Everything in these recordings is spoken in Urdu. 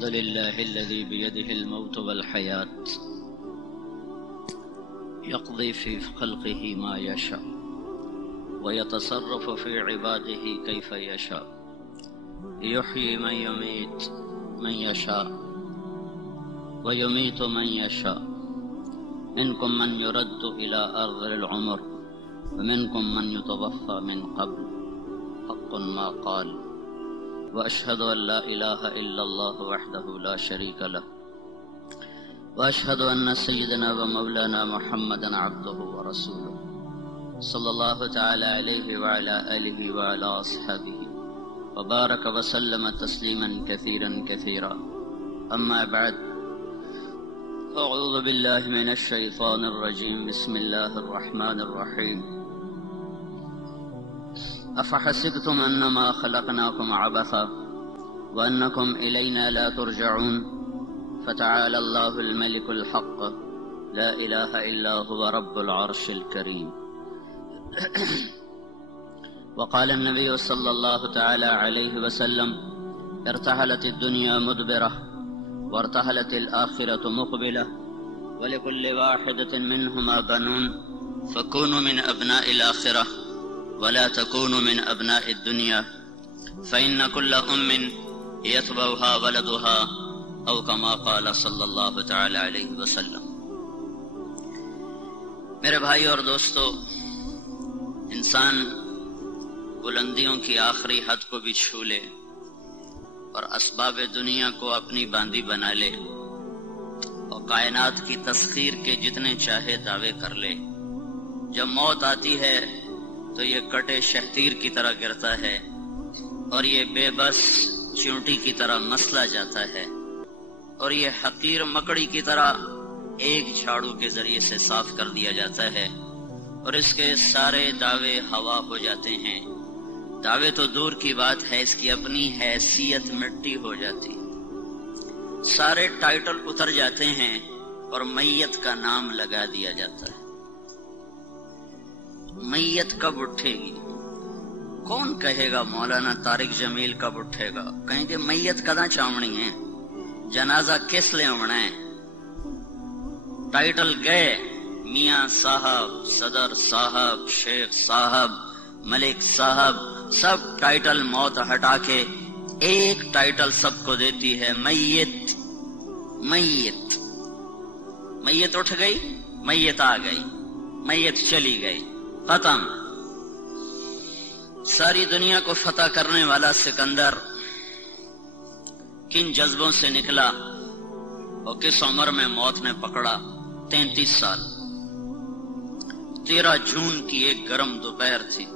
الحمد لله الذي بيده الموت والحياة يقضي في خلقه ما يشاء ويتصرف في عباده كيف يشاء يحيي من يميت من يشاء ويميت من يشاء منكم من يرد إلى أرض العمر ومنكم من يتوفى من قبل حق ما قال وأشهد أن لا إله إلا الله وحده لا شريك له وأشهد أن سيدنا ومولانا محمدا عبده ورسوله صلى الله تعالى عليه وعلى آله وعلى أصحابه وبارك وسلم تسليما كثيرا كثيرا أما بعد أعوذ بالله من الشيطان الرجيم بسم الله الرحمن الرحيم أفحسبتم أنما خلقناكم عبثا وأنكم إلينا لا ترجعون فتعالى الله الملك الحق لا إله إلا هو رب العرش الكريم وقال النبي صلى الله تعالى عليه وسلم ارتحلت الدنيا مدبرة وارتحلت الآخرة مقبلة ولكل واحدة منهما بنون فكونوا من أبناء الآخرة ولا تكونوا من أبناء الدنيا فإن كل أم يتبعها ولدها أو كما قال صلی اللہ تعالی علیہ وسلم۔ میرے بھائی اور دوستو، انسان بلندیوں کی آخری حد کو بھی چھو لے اور اسباب دنیا کو اپنی باندی بنا لے اور کائنات کی تسخیر کے جتنے چاہے دعوے کر لے، جب موت آتی ہے تو یہ کٹے شہتیر کی طرح گرتا ہے اور یہ بے بس چیونٹی کی طرح مسلا جاتا ہے اور یہ حقیر مکڑی کی طرح ایک جھاڑو کے ذریعے سے صاف کر دیا جاتا ہے اور اس کے سارے دعوے ہوا ہو جاتے ہیں۔ دعوے تو دور کی بات ہے، اس کی اپنی حیثیت مٹی ہو جاتی، سارے ٹائٹل اتر جاتے ہیں اور میت کا نام لگا دیا جاتا ہے۔ میت کب اٹھے گی؟ کون کہے گا مولانا طارق جمیل کب اٹھے گا؟ کہیں گے میت کداں چاوڑی ہے، جنازہ کس لے ہونا ہے؟ ٹائٹل گئے، میاں صاحب، صدر صاحب، شیخ صاحب، ملک صاحب، سب ٹائٹل موت ہٹا کے ایک ٹائٹل سب کو دیتی ہے، میت۔ میت میت اٹھ گئی، میت آ گئی، میت چلی گئی، ختم۔ ساری دنیا کو فتح کرنے والا سکندر کن جذبوں سے نکلا اور کس عمر میں موت نے پکڑا؟ 33 سال۔ 13 جون کی ایک گرم دوپہر تھی،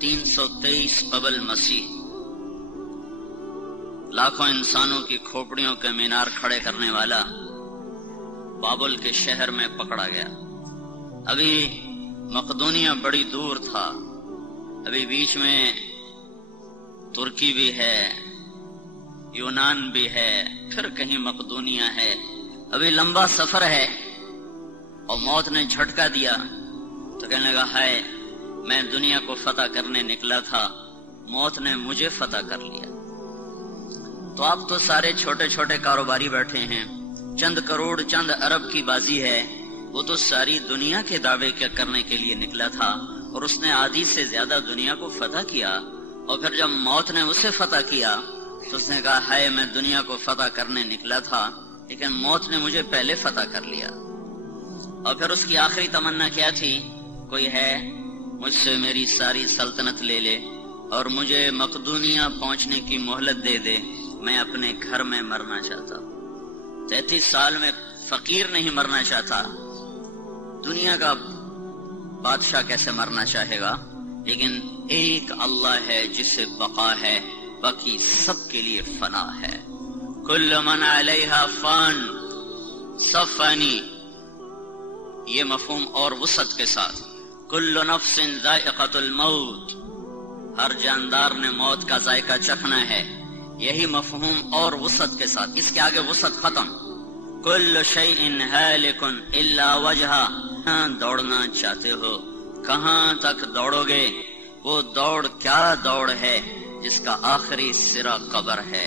323 قبل مسیح۔ لاکھوں انسانوں کی کھوپڑیوں کے مینار کھڑے کرنے والا بابل کے شہر میں پکڑا گیا۔ ابھی مقدونیہ بڑی دور تھا، ابھی بیچ میں ترکی بھی ہے، یونان بھی ہے، پھر کہیں مقدونیہ ہے، ابھی لمبا سفر ہے اور موت نے جھٹکا دیا تو کہنے لگا ہائے، میں دنیا کو فتح کرنے نکلا تھا، موت نے مجھے فتح کر لیا۔ تو اب تو سارے چھوٹے چھوٹے کاروباری بیٹھے ہیں، چند کروڑ چند ارب کی بازی ہے، وہ تو ساری دنیا کے دعوے کیا کرنے کے لیے نکلا تھا اور اس نے آدھی سے زیادہ دنیا کو فتح کیا، اور پھر جب موت نے اسے فتح کیا تو اس نے کہا ہائے، میں دنیا کو فتح کرنے نکلا تھا لیکن موت نے مجھے پہلے فتح کر لیا۔ اور پھر اس کی آخری تمنا کیا تھی؟ کوئی ہے مجھ سے میری ساری سلطنت لے لے اور مجھے مقدونیہ پہنچنے کی مہلت دے دے، میں اپنے گھر میں مرنا چاہتا ہوں۔ 33 سال میں فقیر نہیں مرنا چاہتا، دنیا کا بادشاہ کیسے مرنا چاہے گا؟ لیکن ایک اللہ ہے جسے بقا ہے، باقی سب کے لیے فنا ہے۔ کل من علیہا فان، سب فانی، یہ مفہوم اور وسعت کے ساتھ۔ کل نفس ذائقۃ الموت، ہر جاندار نے موت کا ذائقہ چکھنا ہے، یہی مفہوم اور وسعت کے ساتھ۔ اس کے آگے وسعت ختم۔ کل شیء ہالک الا وجہہ، کہاں دوڑنا چاہتے ہو، کہاں تک دوڑو گے؟ وہ دوڑ کیا دوڑ ہے جس کا آخری سرا قبر ہے۔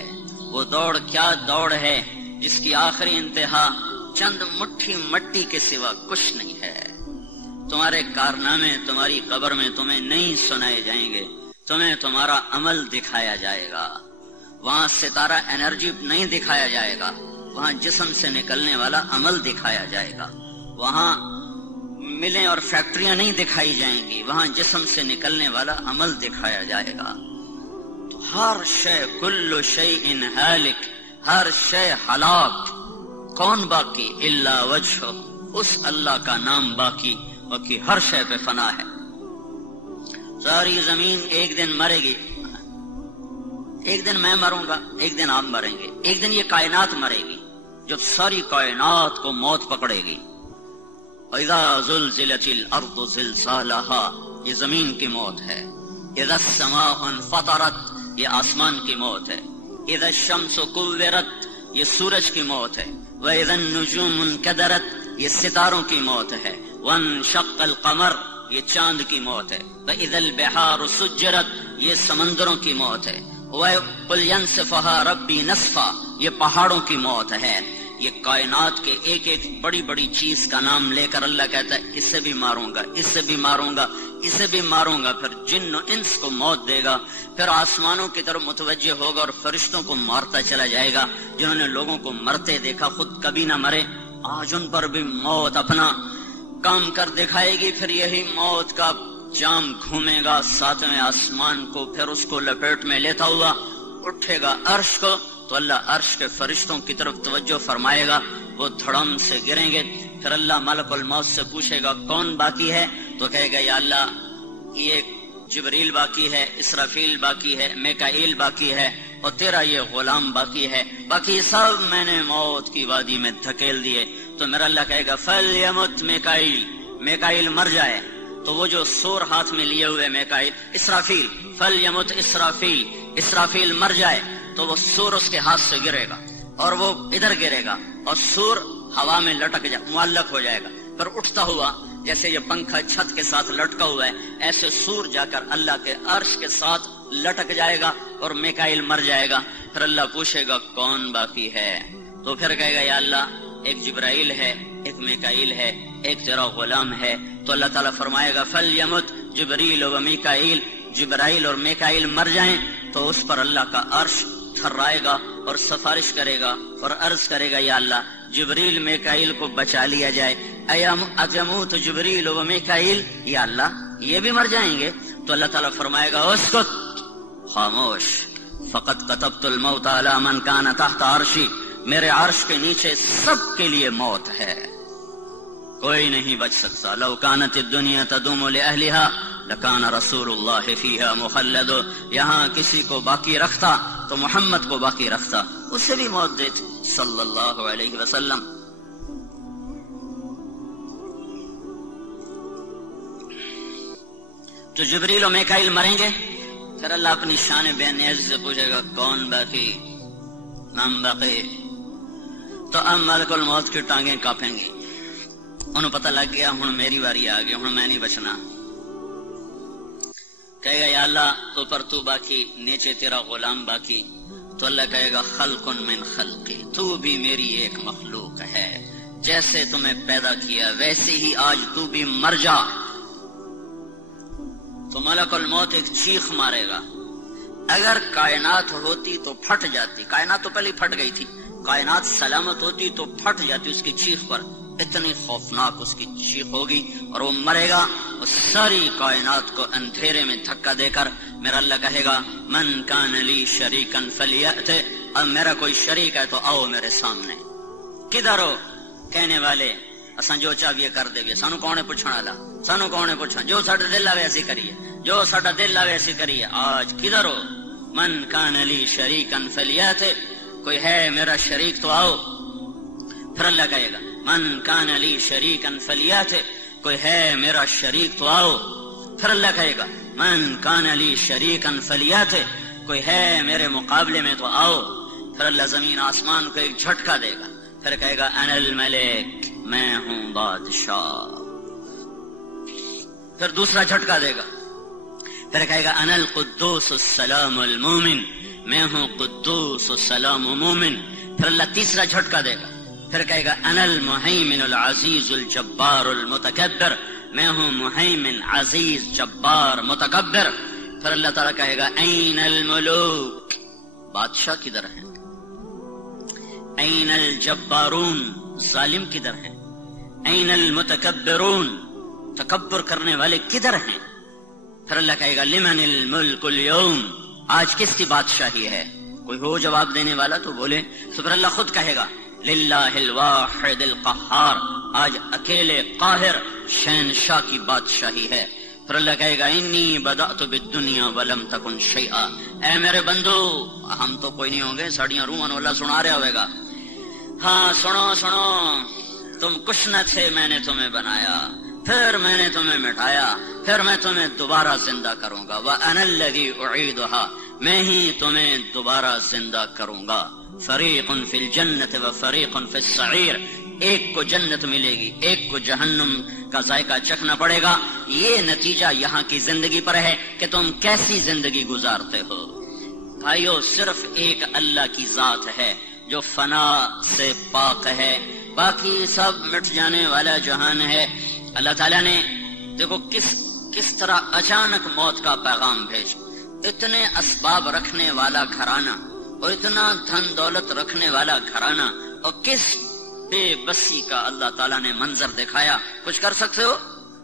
وہ دوڑ کیا دوڑ ہے جس کی آخری انتہا چند مٹھی مٹی کے سوا کچھ نہیں ہے. تمہارے کارنامے تمہاری قبر میں تمہیں نہیں سنائے جائیں گے، تمہیں تمہارا عمل دکھایا جائے گا. وہاں ستارہ انرجی نہیں دکھایا جائے گا، وہاں جسم سے نکلنے والا عمل دکھایا جائے گا. وہاں ملیں اور فیکٹریاں نہیں دکھائی جائیں گی، وہاں جسم سے نکلنے والا عمل دکھایا جائے گا. تو ہر شے، کل شیء ہالک، ہر شے ہلاک. کون باقی؟ الا وجہ، اس اللہ کا نام باقی، باقی ہر شے پہ فنا ہے. ساری زمین ایک دن مرے گی، ایک دن میں مروں گا، ایک دن آپ مریں گے، ایک دن یہ کائنات مرے گی جب ساری کائنات کو موت پکڑے گی. وَإِذَا زُلْزِلَتِ الْأَرْضُ زِلْزَالَهَا، یہ زمین کی موت ہے. اِذَا السَّمَاءُ انْفَطَرَتْ، یہ آسمان کی موت ہے. اِذَا الشَّمْسُ كُوِّرَتْ، یہ سورج کی موت ہے. وَإِذَا النُّجُومُ انْكَدَرَتْ، یہ ستاروں کی موت ہے. وَانشَقَّ الْقَمَرُ، یہ چاند کی موت ہے. وَإِذَا الْبِحَارُ سُجِّرَتْ، یہ سمندروں کی موت ہے. وَقُلْ يَنْسِفُهَا رَبِّي نَسْفًا، یہ پہاڑوں کی موت ہے. یہ کائنات کے ایک ایک بڑی بڑی چیز کا نام لے کر اللہ کہتا ہے اسے بھی ماروں گا، اسے بھی ماروں گا، اسے بھی ماروں گا. پھر جن و انس کو موت دے گا، پھر آسمانوں کی طرف متوجہ ہوگا اور فرشتوں کو مارتا چلا جائے گا. جنہوں نے لوگوں کو مرتے دیکھا خود کبھی نہ مرے، آج ان پر بھی موت اپنا کام کر دکھائے گی. پھر یہی موت کا جام گھومے گا ساتویں آسمان کو، پھر اس کو لپیٹ میں لیتا ہوا اٹھے گا عرش کو. تو اللہ عرش کے فرشتوں کی طرف توجہ فرمائے گا، وہ دھڑم سے گریں گے. پھر اللہ ملک الموت سے پوچھے گا کون باقی ہے؟ تو کہے گا یا اللہ یہ جبریل باقی ہے، اسرافیل باقی ہے، میکائیل باقی ہے، اور تیرا یہ غلام باقی ہے، باقی سب میں نے موت کی وادی میں دھکیل دیے. تو میرا اللہ کہے گا فلیمت میکائیل، میکائیل مر جائے. تو وہ جو سور ہاتھ میں لیے ہوئے میکائیل، اسرافیل، فلیمت اسرافیل، اسرافیل مر جائے. تو وہ سور اس کے ہاتھ سے گرے گا اور وہ ادھر گرے گا اور سور ہوا میں لٹک معلق ہو جائے گا. پھر اٹھتا ہوا جیسے یہ پنکھا چھت کے ساتھ لٹکا ہوا ہے، ایسے سور جا کر اللہ کے عرش کے ساتھ لٹک جائے گا اور میکائیل مر جائے گا. پھر اللہ پوچھے گا کون باقی ہے؟ تو پھر کہے گا یا اللہ ایک جبرائیل ہے، ایک میکائیل ہے، ایک تیرا غلام ہے. تو اللہ تعالیٰ فرمائے گا فلیمت جبریل و میکائیل، جبرائیل اور میکائیل مر جائیں. تو اس پر اللہ کا عرش تھرائے گا اور سفارش کرے گا اور عرض کرے گا یا اللہ جبریل میکائیل کو بچا لیا جائے. اجموت جبریل و میکائیل، یا اللہ یہ بھی مر جائیں گے. تو اللہ تعالیٰ فرمائے گا اسکت، خاموش، فقط كتبت الموت على من كان تحت عرشی، میرے عرش کے نیچے سب کے لیے موت ہے، کوئی نہیں بچ سکتا. لو كانت الدنيا تدوم لأهلها لكان رسول الله فيها مخلد، یہاں کسی کو باقی رکھتا تو محمد کو باقی رکھتا، اسے بھی موت دیتی صلی اللہ علیہ وسلم. تو جبریل و میکائیل مریں گے. پھر اللہ اپنی شان بے نیاز سے پوچھے گا کون باقی؟ نام باقی. تو اب ملک الموت کی ٹانگیں کاپیں گی. انہوں پتہ لگ گیا ہوں میری واری آ گئی، ہوں میں نہیں بچنا. کہے گا یا اللہ تو پر تو باقی، نیچے تیرا غلام باقی. تو اللہ کہے گا خلق من خلقی، تو بھی میری ایک مخلوق ہے، جیسے تمہیں پیدا کیا ویسے ہی آج تو بھی مر جا. تو ملک الموت ایک چیخ مارے گا. اگر کائنات ہوتی تو پھٹ جاتی، کائنات تو پہلے پھٹ گئی تھی، کائنات سلامت ہوتی تو پھٹ جاتی اس کی چیخ پر. اتنی خوفناک اس کی چیخ ہوگی اور وہ مرے گا. اور ساری کائنات کو اندھیرے میں دھکا دے کر میرا اللہ کہے گا من کان لی شریکن فلیأت، اب میرا کوئی شریک ہے تو آؤ میرے سامنے. کدھر ہو؟ کہنے والے اساں جو چاہیے کر دے گے، سانو کون ہے پوچھنا والا، سانو کون ہے پوچھنا، جو ساڈا دل آوے ایسی کریے، جو ساڈا دل آوے ایسی کریے. آج کدھر ہو؟ من کان لی شریکن فلیأت، کوئی ہے میرا شریک تو آؤ. پھر اللہ کہے گا من کان لی شریکن فلیأت، کوئی ہے میرا شریک تو آؤ. پھر اللہ کہے گا من کان لی شریکن فلیأت، کوئی ہے میرے مقابلے میں تو آؤ. پھر اللہ زمین آسمان کو ایک جھٹکا دے گا. پھر کہے گا انا الملک، میں ہوں بادشاہ. پھر دوسرا جھٹکا دے گا. پھر کہے گا انا القدوس السلام المومن، میں ہوں قدوس و سلام و مومن. پھر اللہ تیسرا جھٹکا دے گا، پھر کہے گا انا المہیمن العزیز الجبار المتکبر، میں ہوں مہیمن عزیز جبار متکبر. پھر اللہ تعالیٰ کہے گا این الملوک، بادشاہ کدھر ہیں؟ این الجبارون، ظالم کدھر ہیں؟ این المتکبرون، تکبر کرنے والے کدھر ہیں؟ پھر اللہ کہے گا لمن الملک اليوم، آج کس کی بادشاہی ہے؟ کوئی ہو جواب دینے والا تو بولے. تو پھر اللہ خود کہے گا للہ الواحد القہار، آج اکیلے قاہر شہنشاہ کی بادشاہی ہے. پھر اللہ کہے گا انی بدأت بالدنیا ولم تکن شیئا، اے میرے بندو، ہم تو کوئی نہیں ہوں گے، ساڑیاں روحان والا سنا رہا ہوئے گا. ہاں سنو سنو، تم کچھ نہ تھے، میں نے تمہیں بنایا، پھر میں نے تمہیں مٹایا، پھر میں تمہیں دوبارہ زندہ کروں گا. وَأَنَا الَّذِي أُعِيدُهَا، میں ہی تمہیں دوبارہ زندہ کروں گا. فَرِيقٌ فِي الْجَنَّةِ وَفَرِيقٌ فِي السَّعِيرِ، ایک کو جنت ملے گی، ایک کو جہنم کا ذائقہ چکھنا پڑے گا. یہ نتیجہ یہاں کی زندگی پر ہے کہ تم کیسی زندگی گزارتے ہو. بھائیو، صرف ایک اللہ کی ذات ہے جو فنا سے پاک ہے، باقی سب مٹ جانے والا جہان ہے. اللہ تعالیٰ نے دیکھو کس طرح اچانک موت کا پیغام بھیج، اتنے اسباب رکھنے والا گھرانہ اور اتنا دھن دولت رکھنے والا گھرانہ، اور کس بے بسی کا اللہ تعالیٰ نے منظر دکھایا. کچھ کر سکتے ہو؟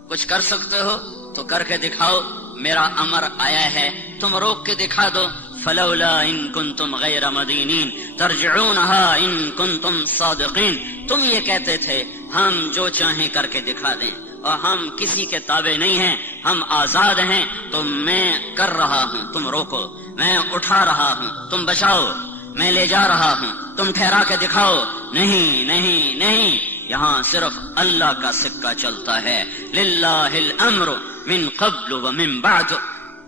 کچھ کر سکتے ہو تو کر کے دکھاؤ. میرا امر آیا ہے، تم روک کے دکھا دو. فلولا ان کنتم غیر مدینین ترجعونها ان کنتم صادقین، تم یہ کہتے تھے ہم جو چاہیں کر کے دکھا دیں اور ہم کسی کے تابع نہیں ہیں، ہم آزاد ہیں. تو میں کر رہا ہوں، تم روکو. میں اٹھا رہا ہوں، تم بچاؤ. میں لے جا رہا ہوں، تم ٹھہرا کے دکھاؤ. نہیں نہیں نہیں، یہاں صرف اللہ کا سکہ چلتا ہے. للہ الامر من قبل ومن بعد،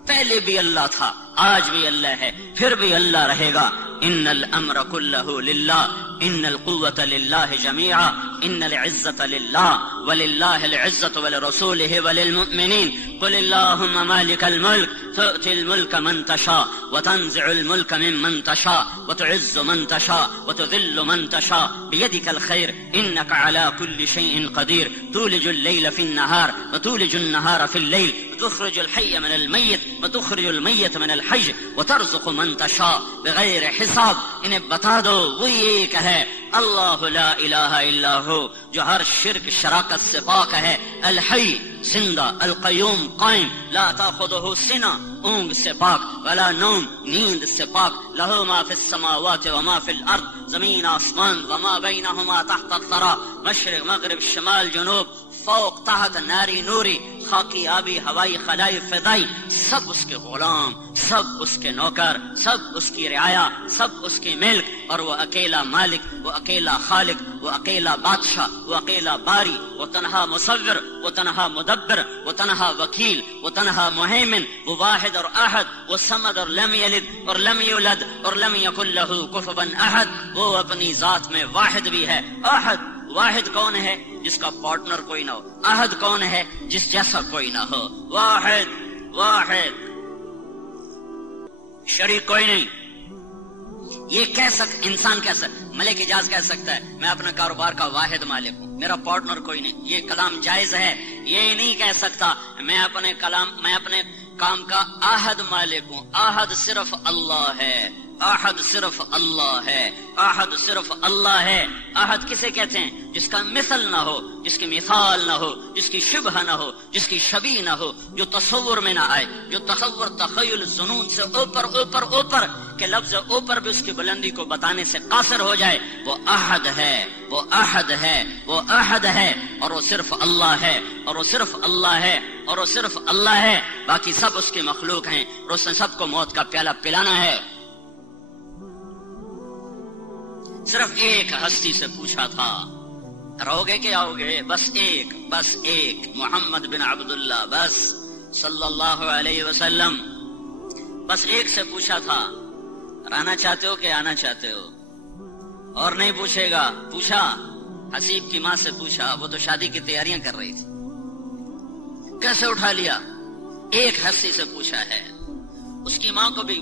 پہلے بھی اللہ تھا، آج بھی اللہ ہے، پھر بھی اللہ رہے گا. ان الامر كله للہ، ان القوة للہ جميعا، ان العزة للہ وللہ العزة ولرسوله وللمؤمنین. قل اللهم مالک الملک تؤتی الملک من تشاء وتنزع الملک ممن تشاء وتعز من تشاء وتذل من تشاء بيدك الخير انك على كل شيء قدير. تولج الليل في النهار وتولج النهار في الليل وتخرج الحي من الميت وتخرج الميت من الحي وترزق من تشاء بغیر حساب. انہیں بتا دو وہی ایک ہے، اللہ لا الہ الا ہو، جو ہر شرک شراکت سے پاک ہے. الحی، زندہ، القیوم، قائم، لا تاخذہ سنہ، اونگ سے پاک، ولا نوم، نیند سے پاک. لہو ما فی السماوات وما فی الارض، زمین آسمان، وما بینہما تحت الثری، مشرق مغرب شمال جنوب، فوق تحت ناری نوری، خاکی آبی ہوائی خلائی فضائی، سب اس کے غلام، سب اس کے نوکر، سب اس کی رعایا، سب اس کی ملک. اور وہ اکیلا مالک، وہ اکیلا خالق، وہ اکیلا بادشاہ، وہ اکیلا باری، وہ تنہا مصور، وہ تنہا مدبر، وہ تنہا وکیل، وہ تنہا مہیمن، وہ واحد اور احد، وہ صمد اور لم یلد اور لم یولد اور لم یکن لہ کفوا احد. وہ اپنی ذات میں واحد بھی ہے. احد، واحد کون ہے؟ جس کا پارٹنر کوئی نہ ہو. احد کون ہے؟ جس جیسا کوئی نہ ہو. واحد، واحد، شریک کوئی نہیں. یہ انسان کہہ سکتا، ملک اجاز کہہ سکتا ہے میں اپنے کاروبار کا واحد مالک ہوں، میرا پارٹنر کوئی نہیں. یہ کلام جائز ہے. یہ نہیں کہہ سکتا میں اپنے کام کا احد مالک ہوں. احد صرف اللہ ہے، احد صرف اللہ ہے، احد صرف اللہ ہے. احد کسے کہتے ہیں؟ جس کا مثل نہ ہو، جس کی مثال نہ ہو، جس کی شبہ نہ ہو، جس کی شبیہ نہ ہو، جو تصور میں نہ آئے، جو تصور تخیل ظنون سے اوپر اوپر اوپر کہ لفظ اوپر بھی اس کی بلندی کو بتانے سے قاصر ہو جائے. وہ احد ہے، وہ احد ہے، وہ احد ہے. اور وہ صرف اللہ ہے، اور وہ صرف اللہ ہے، اور وہ صرف اللہ ہے. باقی سب اس کی مخلوق ہیں، اور اس نے سب کو موت کا پیالہ پلانا ہے. صرف ایک ہستی سے پوچھا تھا رہو گے کہ آؤ گے؟ بس ایک محمد بن عبداللہ، بس صلی اللہ علیہ وسلم. بس ایک سے پوچھا تھا رہنا چاہتے ہو کہ آنا چاہتے ہو؟ اور نہیں پوچھے گا. پوچھا حسیب کی ماں سے پوچھا، وہ تو شادی کی تیاریاں کر رہی تھی. کیسے اٹھا لیا؟ ایک ہستی سے پوچھا ہے. اس کی ماں کو بھی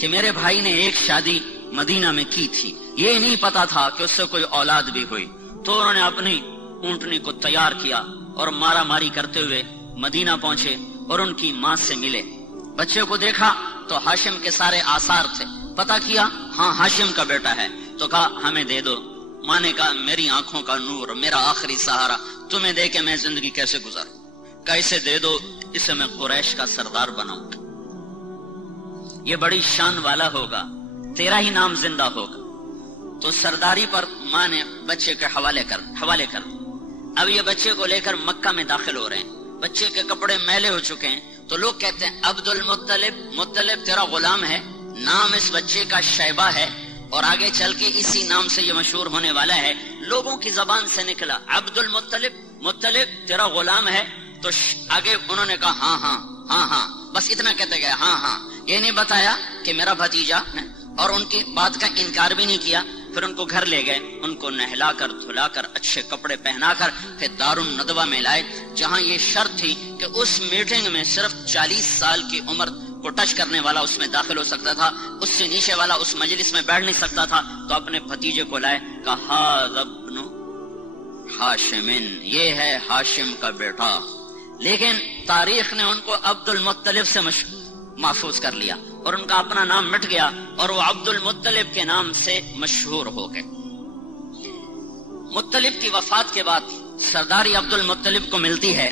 کہ میرے بھائی نے ایک شادی مدینہ میں کی تھی، یہ نہیں پتا تھا کہ اس سے کوئی اولاد بھی ہوئی، تو انہوں نے اپنی اونٹنی کو تیار کیا اور مارا ماری کرتے ہوئے مدینہ پہنچے اور ان کی ماں سے ملے۔ بچے کو دیکھا تو ہاشم کے سارے آثار تھے، پتا کیا ہاں ہاشم کا بیٹا ہے، تو کہا ہمیں دے دو۔ ماں نے کہا میری آنکھوں کا نور، میرا آخری سہارا، تمہیں دے کے میں زندگی کیسے گزاروں؟ کہا اسے دے دو، اسے میں قریش کا سردار بناؤں، یہ بڑی شان والا ہوگا، تیرا ہی نام زندہ ہوگا۔ تو سرداری پر ماں نے بچے کے حوالے کر اب یہ بچے کو لے کر مکہ میں داخل ہو رہے ہیں، بچے کے کپڑے میلے ہو چکے ہیں، تو لوگ کہتے ہیں عبد المطلب، مطلب تیرا غلام ہے، نام اس بچے کا شیبہ ہے، اور آگے چل کے اسی نام سے یہ مشہور ہونے والا ہے۔ لوگوں کی زبان سے نکلا عبد المطلب، مطلب تیرا غلام ہے، تو آگے انہوں نے کہا ہاں ہاں ہاں ہاں، بس اتنا کہتے گئے ہاں ہاں، یہ نہیں بتایا کہ میرا بھتیجا ہے، اور ان کی بات کا انکار بھی نہیں کیا۔ پھر ان کو گھر لے گئے، ان کو نہلا کر دھلا کر اچھے کپڑے پہنا کر پھر دارالندوہ میں لائے، جہاں یہ شرط تھی کہ اس میٹنگ میں صرف 40 سال کی عمر کو ٹچ کرنے والا اس میں داخل ہو سکتا تھا، اس سے نیچے والا اس مجلس میں بیٹھ نہیں سکتا تھا۔ تو اپنے بھتیجے کو لائے، کہا ابن ہاشم، یہ ہے ہاشم کا بیٹا، لیکن تاریخ نے ان کو عبد المطلب سے محفوظ کر لیا اور ان کا اپنا نام مٹ گیا اور وہ عبد المطلب کے نام سے مشہور ہو گئے۔ مطلب کی وفات کے بعد سرداری عبد المطلب کو ملتی ہے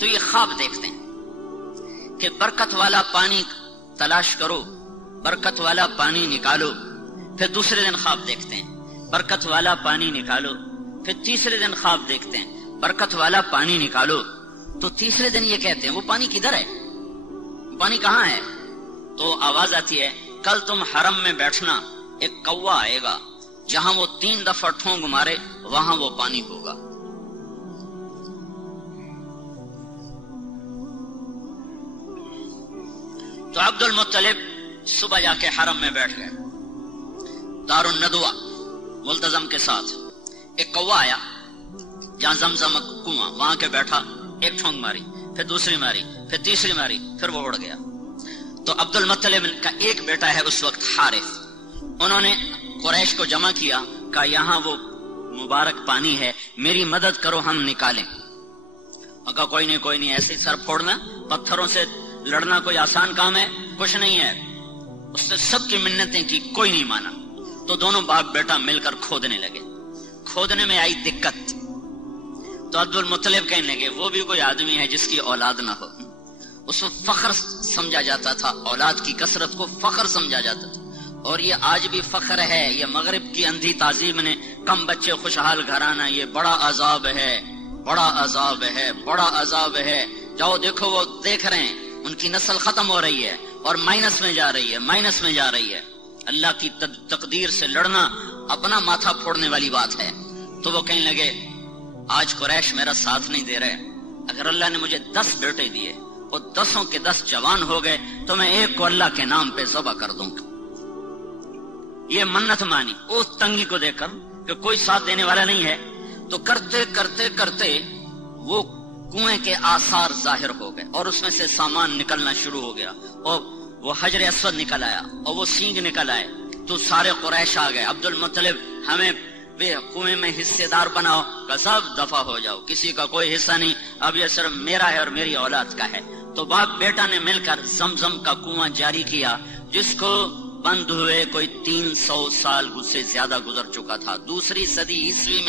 تو یہ خواب دیکھتے ہیں کہ برکت والا پانی تلاش کرو، برکت والا پانی نکالو۔ پھر دوسرے دن خواب دیکھتے ہیں برکت والا پانی نکالو، پھر تیسرے دن خواب دیکھتے ہیں برکت والا پانی نکالو۔ تو تیسرے دن یہ کہتے ہیں وہ پانی کدھر ہے، پانی کہاں ہے؟ تو آواز آتی ہے کل تم حرم میں بیٹھنا، ایک کوا آئے گا، جہاں وہ 3 دفعہ ٹھونگ مارے وہاں وہ پانی ہوگا۔ تو عبد المطلب صبح جا کے حرم میں بیٹھ گئے دارالندوہ ملتزم کے ساتھ۔ ایک کوا آیا جہاں زمزم کنواں، وہاں کے بیٹھا، ایک ٹھونگ ماری، پھر دوسری ماری، پھر تیسری ماری، پھر وہ اڑ گیا۔ تو عبد المطلب کا ایک بیٹا ہے اس وقت حارث، انہوں نے قریش کو جمع کیا، کہا یہاں وہ مبارک پانی ہے، میری مدد کرو ہم نکالیں۔ اور کہا کوئی نہیں ایسے ہی سر پھوڑنا، پتھروں سے لڑنا کوئی آسان کام ہے، کچھ نہیں ہے۔ اس نے سب کی منتیں کی، کوئی نہیں مانا۔ تو دونوں باپ بیٹا مل کر کھودنے لگے، کھودنے میں آئی دقت، تو عبد المطلب کہنے لگے وہ بھی کوئی آدمی ہے جس کی اولاد نہ ہو۔ اس میں فخر سمجھا جاتا تھا، اولاد کی کثرت کو فخر سمجھا جاتا تھا، اور یہ آج بھی فخر ہے۔ یہ مغرب کی اندھی تہذیب نے کم بچے خوشحال گھرانہ، یہ بڑا عذاب ہے، بڑا عذاب ہے، بڑا عذاب ہے۔ جاؤ دیکھو، وہ دیکھ رہے ہیں ان کی نسل ختم ہو رہی ہے اور مائنس میں جا رہی ہے، مائنس میں جا رہی ہے۔ اللہ کی تقدیر سے لڑنا اپنا ماتھا پھوڑنے والی بات ہے۔ تو وہ کہنے لگے آج قریش میرا ساتھ نہیں دے رہے، اگر اللہ نے مجھے 10 بیٹے دیے اور 10 کے 10 جوان ہو گئے تو میں ایک کو اللہ کے نام پہ ذبح کر دوں گا۔ یہ منت مانی اس تنگی کو دیکھ کر کہ کوئی ساتھ دینے والا نہیں ہے، تو کرتے کرتے کرتے وہ کنویں کے آثار ظاہر ہو گئے اور اس میں سے سامان نکلنا شروع ہو گیا، اور وہ حجر اسود نکل آیا اور وہ سینگ نکل آئے۔ تو سارے قریش آ گئے، عبد المطلب ہمیں کنویں میں حصے دار بناؤ، کہ سب دفع ہو جاؤ، کسی کا کوئی حصہ نہیں، اب یہ صرف میرا ہے اور میری اولاد کا ہے۔ تو باپ بیٹا نے مل کر زمزم کا کنواں جاری کیا، جس کو بند ہوئے کوئی 300 سال سے زیادہ گزر چکا تھا۔ دوسری صدی عیسوی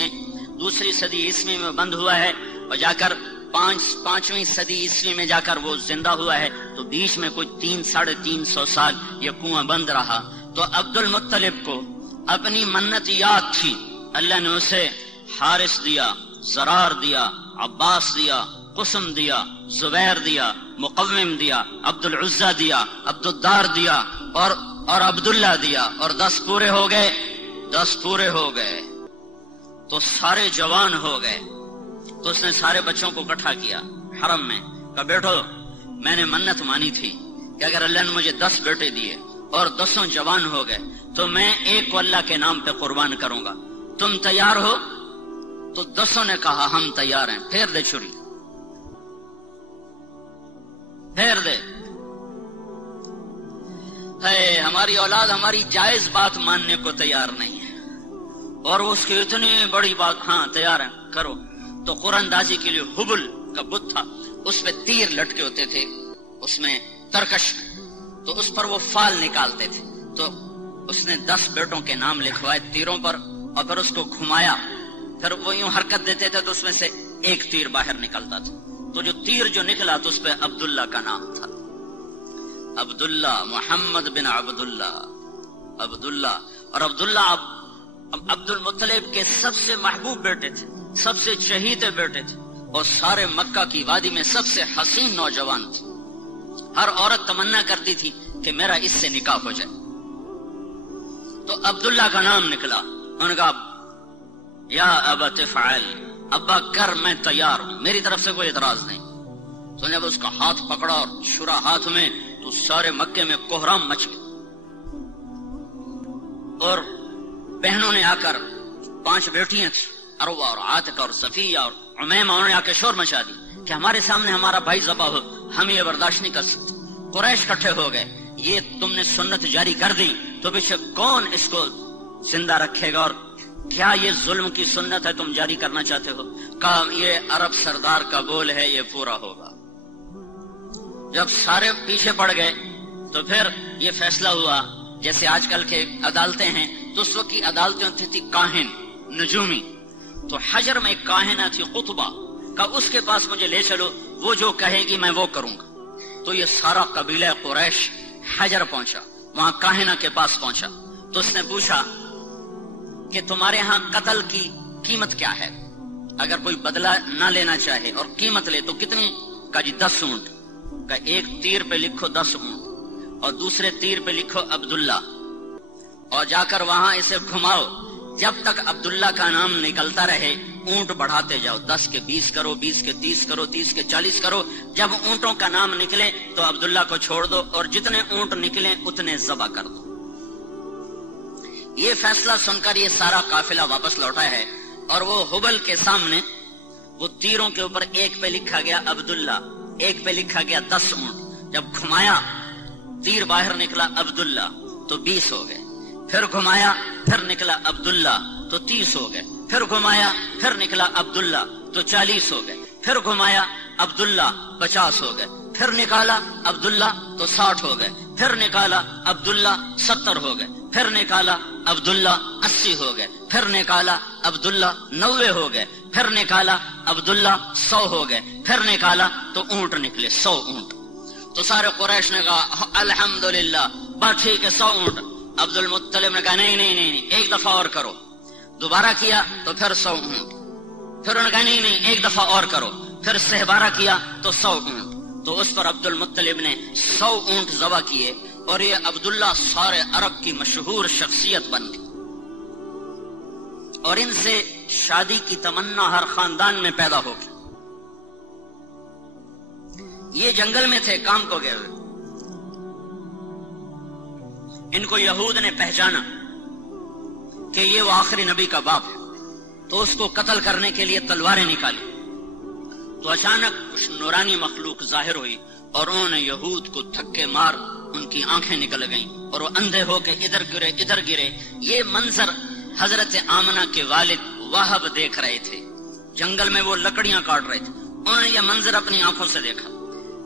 میں بند ہوا ہے، اور جا کر 5ویں صدی عیسوی میں جا کر وہ زندہ ہوا ہے۔ تو بیچ میں کوئی 300-350 سال یہ کنواں بند رہا۔ تو عبد المطلب کو اپنی منت یاد تھی، اللہ نے اسے حارث دیا، زرار دیا، عباس دیا، قسم دیا، زبیر دیا، مقوم دیا، عبد العزہ دیا، عبد الدار دیا اور عبداللہ دیا، اور 10 پورے ہو گئے، 10 پورے ہو گئے تو سارے جوان ہو گئے۔ تو اس نے سارے بچوں کو اکٹھا کیا حرم میں، کہا بیٹھو میں نے منت مانی تھی کہ اگر اللہ نے مجھے 10 بیٹے دیے اور 10 جوان ہو گئے تو میں ایک کو اللہ کے نام پہ قربان کروں گا، تم تیار ہو؟ تو 10 نے کہا ہم تیار ہیں۔ پھیر دے چھری، پھیر دے۔ ہے ہماری اولاد ہماری جائز بات ماننے کو تیار نہیں ہے، اور اس کی اتنی بڑی بات ہاں تیار ہے کرو. تو قرآن اندازی کے لیے حبل کا بت تھا، اس پہ تیر لٹکے ہوتے تھے، اس میں ترکش، تو اس پر وہ فال نکالتے تھے. تو اس نے 10 بیٹوں کے نام لکھوائے تیروں پر، اور پھر اس کو گھمایا، پھر وہ یوں حرکت دیتے تھے تو اس میں سے ایک تیر باہر نکلتا تھا. تو جو تیر جو نکلا تو اس پہ عبداللہ کا نام تھا. عبداللہ، محمد بن عبداللہ، عبداللہ. اور عبداللہ عبد المطلب کے سب سے محبوب بیٹے تھے، سب سے چہیتے بیٹے تھے، اور سارے مکہ کی وادی میں سب سے حسین نوجوان تھے. ہر عورت تمنا کرتی تھی کہ میرا اس سے نکاح ہو جائے. تو عبداللہ کا نام نکلا. انہوں نے کہا یا ابا تفعل، ابا کر، میں تیار ہوں، میری طرف سے کوئی اعتراض نہیں. تو جب اس کا ہاتھ پکڑا اور چھرا ہاتھ میں، تو سارے مکے میں کوہرام مچ گیا. اور بہنوں نے آ کر 5 بیٹیاں تھیں، عروہ اور عاتقہ اور صفیہ اور عمیمہ، انہوں نے آ کے شور مچا دی کہ ہمارے سامنے ہمارا بھائی ذبح ہو، ہم یہ برداشت نہیں کر سکتے. قریش اکٹھے ہو گئے، یہ تم نے سنت جاری کر دی تو پیچھے کون اس کو زندہ رکھے گا، اور کیا یہ ظلم کی سنت ہے تم جاری کرنا چاہتے ہو؟ کہا یہ عرب سردار کا بول ہے، یہ پورا ہوگا. جب سارے پیچھے پڑ گئے تو پھر یہ فیصلہ ہوا، جیسے آج کل کے عدالتیں ہیں، تو اس وقت کی عدالتیں ہوتی تھی کاہن، نجومی. تو حجر میں ایک کاہنہ تھی قطبہ، کہا اس کے پاس مجھے لے چلو، وہ جو کہے گی میں وہ کروں گا. تو یہ سارا قبیلہ قریش حجر پہنچا، وہاں کاہنہ کے پاس پہنچا. تو اس نے پوچھا کہ تمہارے ہاں قتل کی قیمت کیا ہے؟ اگر کوئی بدلہ نہ لینا چاہے اور قیمت لے تو کتنی؟ کہا جی 10 اونٹ. کہا ایک تیر پہ لکھو 10 اونٹ، اور دوسرے تیر پہ لکھو عبداللہ، اور جا کر وہاں اسے گھماؤ، جب تک عبداللہ کا نام نکلتا رہے اونٹ بڑھاتے جاؤ، 10 کے 20 کرو، 20 کے 30 کرو، 30 کے 40 کرو. جب اونٹوں کا نام نکلے تو عبداللہ کو چھوڑ دو، اور جتنے اونٹ نکلے اتنے ذبح کر دو. یہ فیصلہ سن کر یہ سارا قافلہ واپس لوٹا ہے، اور وہ حبل کے سامنے وہ تیروں کے اوپر ایک پہ لکھا گیا عبداللہ، ایک پہ لکھا گیا 10 اونٹ. جب گھمایا تیر باہر نکلا عبداللہ تو 20 ہو گئے، پھر گھمایا پھر نکلا عبداللہ تو 30 ہو گئے، پھر گھمایا پھر نکلا عبداللہ تو 40 ہو گئے، پھر گھمایا عبداللہ 50 ہو گئے، پھر نکالا عبداللہ تو 60 ہو گئے، پھر نکالا عبداللہ 70 ہو گئے، پھر نکالا عبداللہ 80 ہو گئے، پھر نکالا عبداللہ 90 ہو گئے، پھر نکالا عبداللہ 100 ہو گئے، پھر نکالا تو اونٹ نکلے 100 اونٹ. تو سارے قریش نے کہا الحمدللہ، بات ٹھیک ہے 100 اونٹ. عبد المطلب نے کہا نہیں نہیں نہیں نہیں، ایک دفعہ اور کرو. دوبارہ کیا تو پھر 100 اونٹ. پھر انہوں نے کہا نہیں نہیں، ایک دفعہ اور کرو. پھر 12 کیا تو 100 اونٹ. تو اس پر عبد المطلب نے 100 اونٹ ذبح کیے، اور یہ عبداللہ سارے عرب کی مشہور شخصیت بن گئی، اور ان سے شادی کی تمنا ہر خاندان میں پیدا ہو گئی. یہ جنگل میں تھے کام کو گئے ہوئے، ان کو یہود نے پہچانا کہ یہ وہ آخری نبی کا باپ ہے، تو اس کو قتل کرنے کے لیے تلواریں نکالی. تو اچانک کچھ نورانی مخلوق ظاہر ہوئی، اور انہوں نے یہود کو دھکے مار ان کی آنکھیں نکل گئیں، اور وہ اندھے ہو کے ادھر گرے ادھر گرے. یہ منظر حضرت آمنہ کے والد وہب دیکھ رہے تھے، جنگل میں وہ لکڑیاں کاٹ رہے تھے. انہوں نے یہ منظر اپنی آنکھوں سے دیکھا.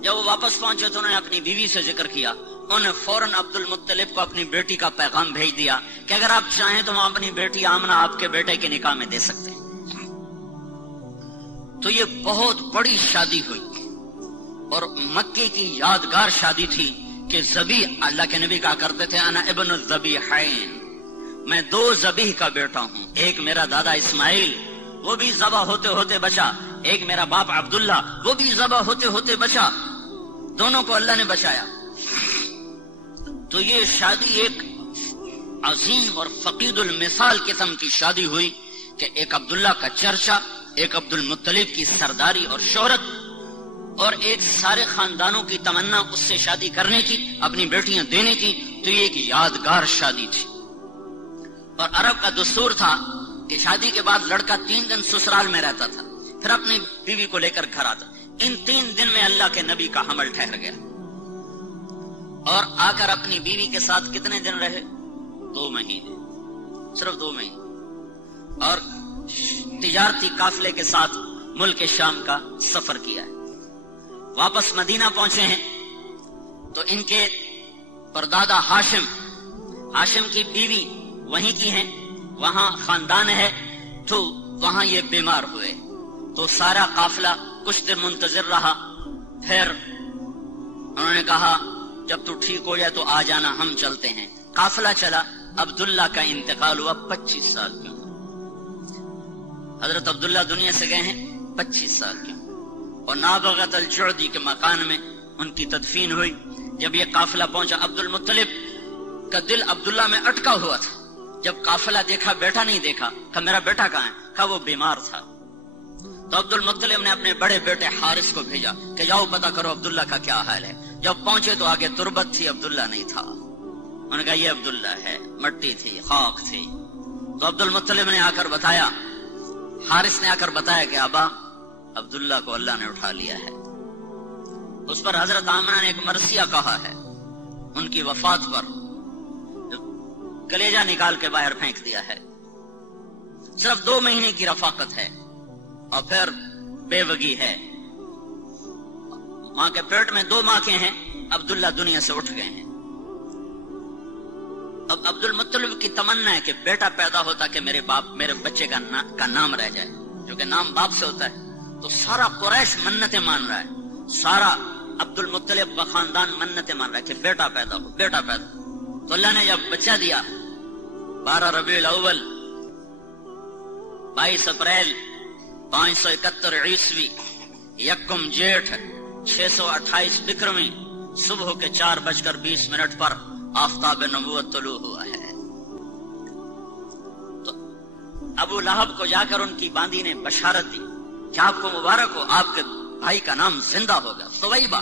جب وہ واپس پہنچے تو انہوں نے اپنی بیوی سے ذکر کیا. انہوں نے فوراً عبد المطلب کو اپنی بیٹی کا پیغام بھیج دیا کہ اگر آپ چاہیں تو ہم اپنی بیٹی آمنہ آپ کے بیٹے کے نکاح میں دے سکتے ہیں. تو یہ بہت بڑی شادی ہوئی، اور مکے کی یادگار شادی تھی کہ ذبیح، اللہ کے نبی کہا کرتے تھے انا ابن الذبیحین، میں 2 ذبیح کا بیٹا ہوں. ایک میرا دادا اسماعیل، وہ بھی ذبح ہوتے ہوتے بچا، ایک میرا باپ عبداللہ، وہ بھی ذبح ہوتے ہوتے بچا. دونوں کو اللہ نے بچایا. تو یہ شادی ایک عظیم اور فقید المثال قسم کی شادی ہوئی کہ ایک عبداللہ کا چرچا، ایک عبد المطلب کی سرداری اور شہرت، اور ایک سارے خاندانوں کی تمنا اس سے شادی کرنے کی، اپنی بیٹیاں دینے کی. تو یہ ایک یادگار شادی تھی. اور عرب کا دستور تھا کہ شادی کے بعد لڑکا 3 دن سسرال میں رہتا تھا، پھر اپنی بیوی کو لے کر گھر آتا. ان 3 دن میں اللہ کے نبی کا حمل ٹھہر گیا. اور آ کر اپنی بیوی کے ساتھ کتنے دن رہے؟ 2 مہینے، صرف 2 مہینے، اور تجارتی قافلے کے ساتھ ملک شام کا سفر کیا ہے۔ واپس مدینہ پہنچے ہیں تو ان کے پردادا ہاشم کی بیوی وہیں کی ہیں، وہاں خاندان ہے، تو وہاں یہ بیمار ہوئے، تو سارا قافلہ کچھ دن منتظر رہا، پھر انہوں نے کہا جب تو ٹھیک ہو جائے تو آ جانا، ہم چلتے ہیں۔ قافلہ چلا، عبداللہ کا انتقال ہوا 25 سال کی عمر۔ حضرت عبداللہ دنیا سے گئے ہیں 25 سال کی عمر، اور نابغت الجعدی کے مکان میں ان کی تدفین ہوئی۔ جب یہ قافلہ پہنچا، عبد المطلب کا دل عبداللہ میں اٹکا ہوا تھا، جب قافلہ دیکھا بیٹا نہیں دیکھا، کہا میرا بیٹا کہاں ہے؟ کہا وہ بیمار تھا۔ تو عبد المطلب نے اپنے بڑے بیٹے حارث کو بھیجا کہ جاؤ پتہ کرو عبداللہ کا کیا حال ہے۔ جب پہنچے تو آگے تربت تھی، عبداللہ نہیں تھا۔ انہوں نے کہا یہ عبداللہ ہے، مٹی تھی، خاک تھی۔ تو عبد المطلب نے آ کر بتایا، حارث نے آ کر بتایا کہ ابا عبداللہ کو اللہ نے اٹھا لیا ہے۔ اس پر حضرت آمنہ نے ایک مرثیہ کہا ہے، ان کی وفات پر کلیجہ نکال کے باہر پھینک دیا ہے۔ صرف 2 مہینے کی رفاقت ہے، اور پھر بے وگی ہے۔ ماں کے پیٹ میں 2 ماہ کے ہیں، عبداللہ دنیا سے اٹھ گئے ہیں۔ اب عبد المطلب کی تمنا ہے کہ بیٹا پیدا ہوتا کہ میرے بچے کا نام رہ جائے، جو کہ نام باپ سے ہوتا ہے۔ تو سارا قریش منتیں مان رہا ہے، سارا عبد المطلب کا خاندان منتیں مان رہا ہے کہ بیٹا پیدا ہو، بیٹا پیدا ہو۔ تو اللہ نے جب بچہ دیا، 12 ربیع الاول 22 اپریل 571 عیسوی، 1 جیٹھ 628 بکرمی، صبح کے 4:20 پر آفتاب نبوت طلوع ہوا ہے۔ تو ابو لہب کو جا کر ان کی باندی نے بشارت دی کہ آپ کو مبارک ہو، آپ کے بھائی کا نام زندہ ہوگا، ثویبہ۔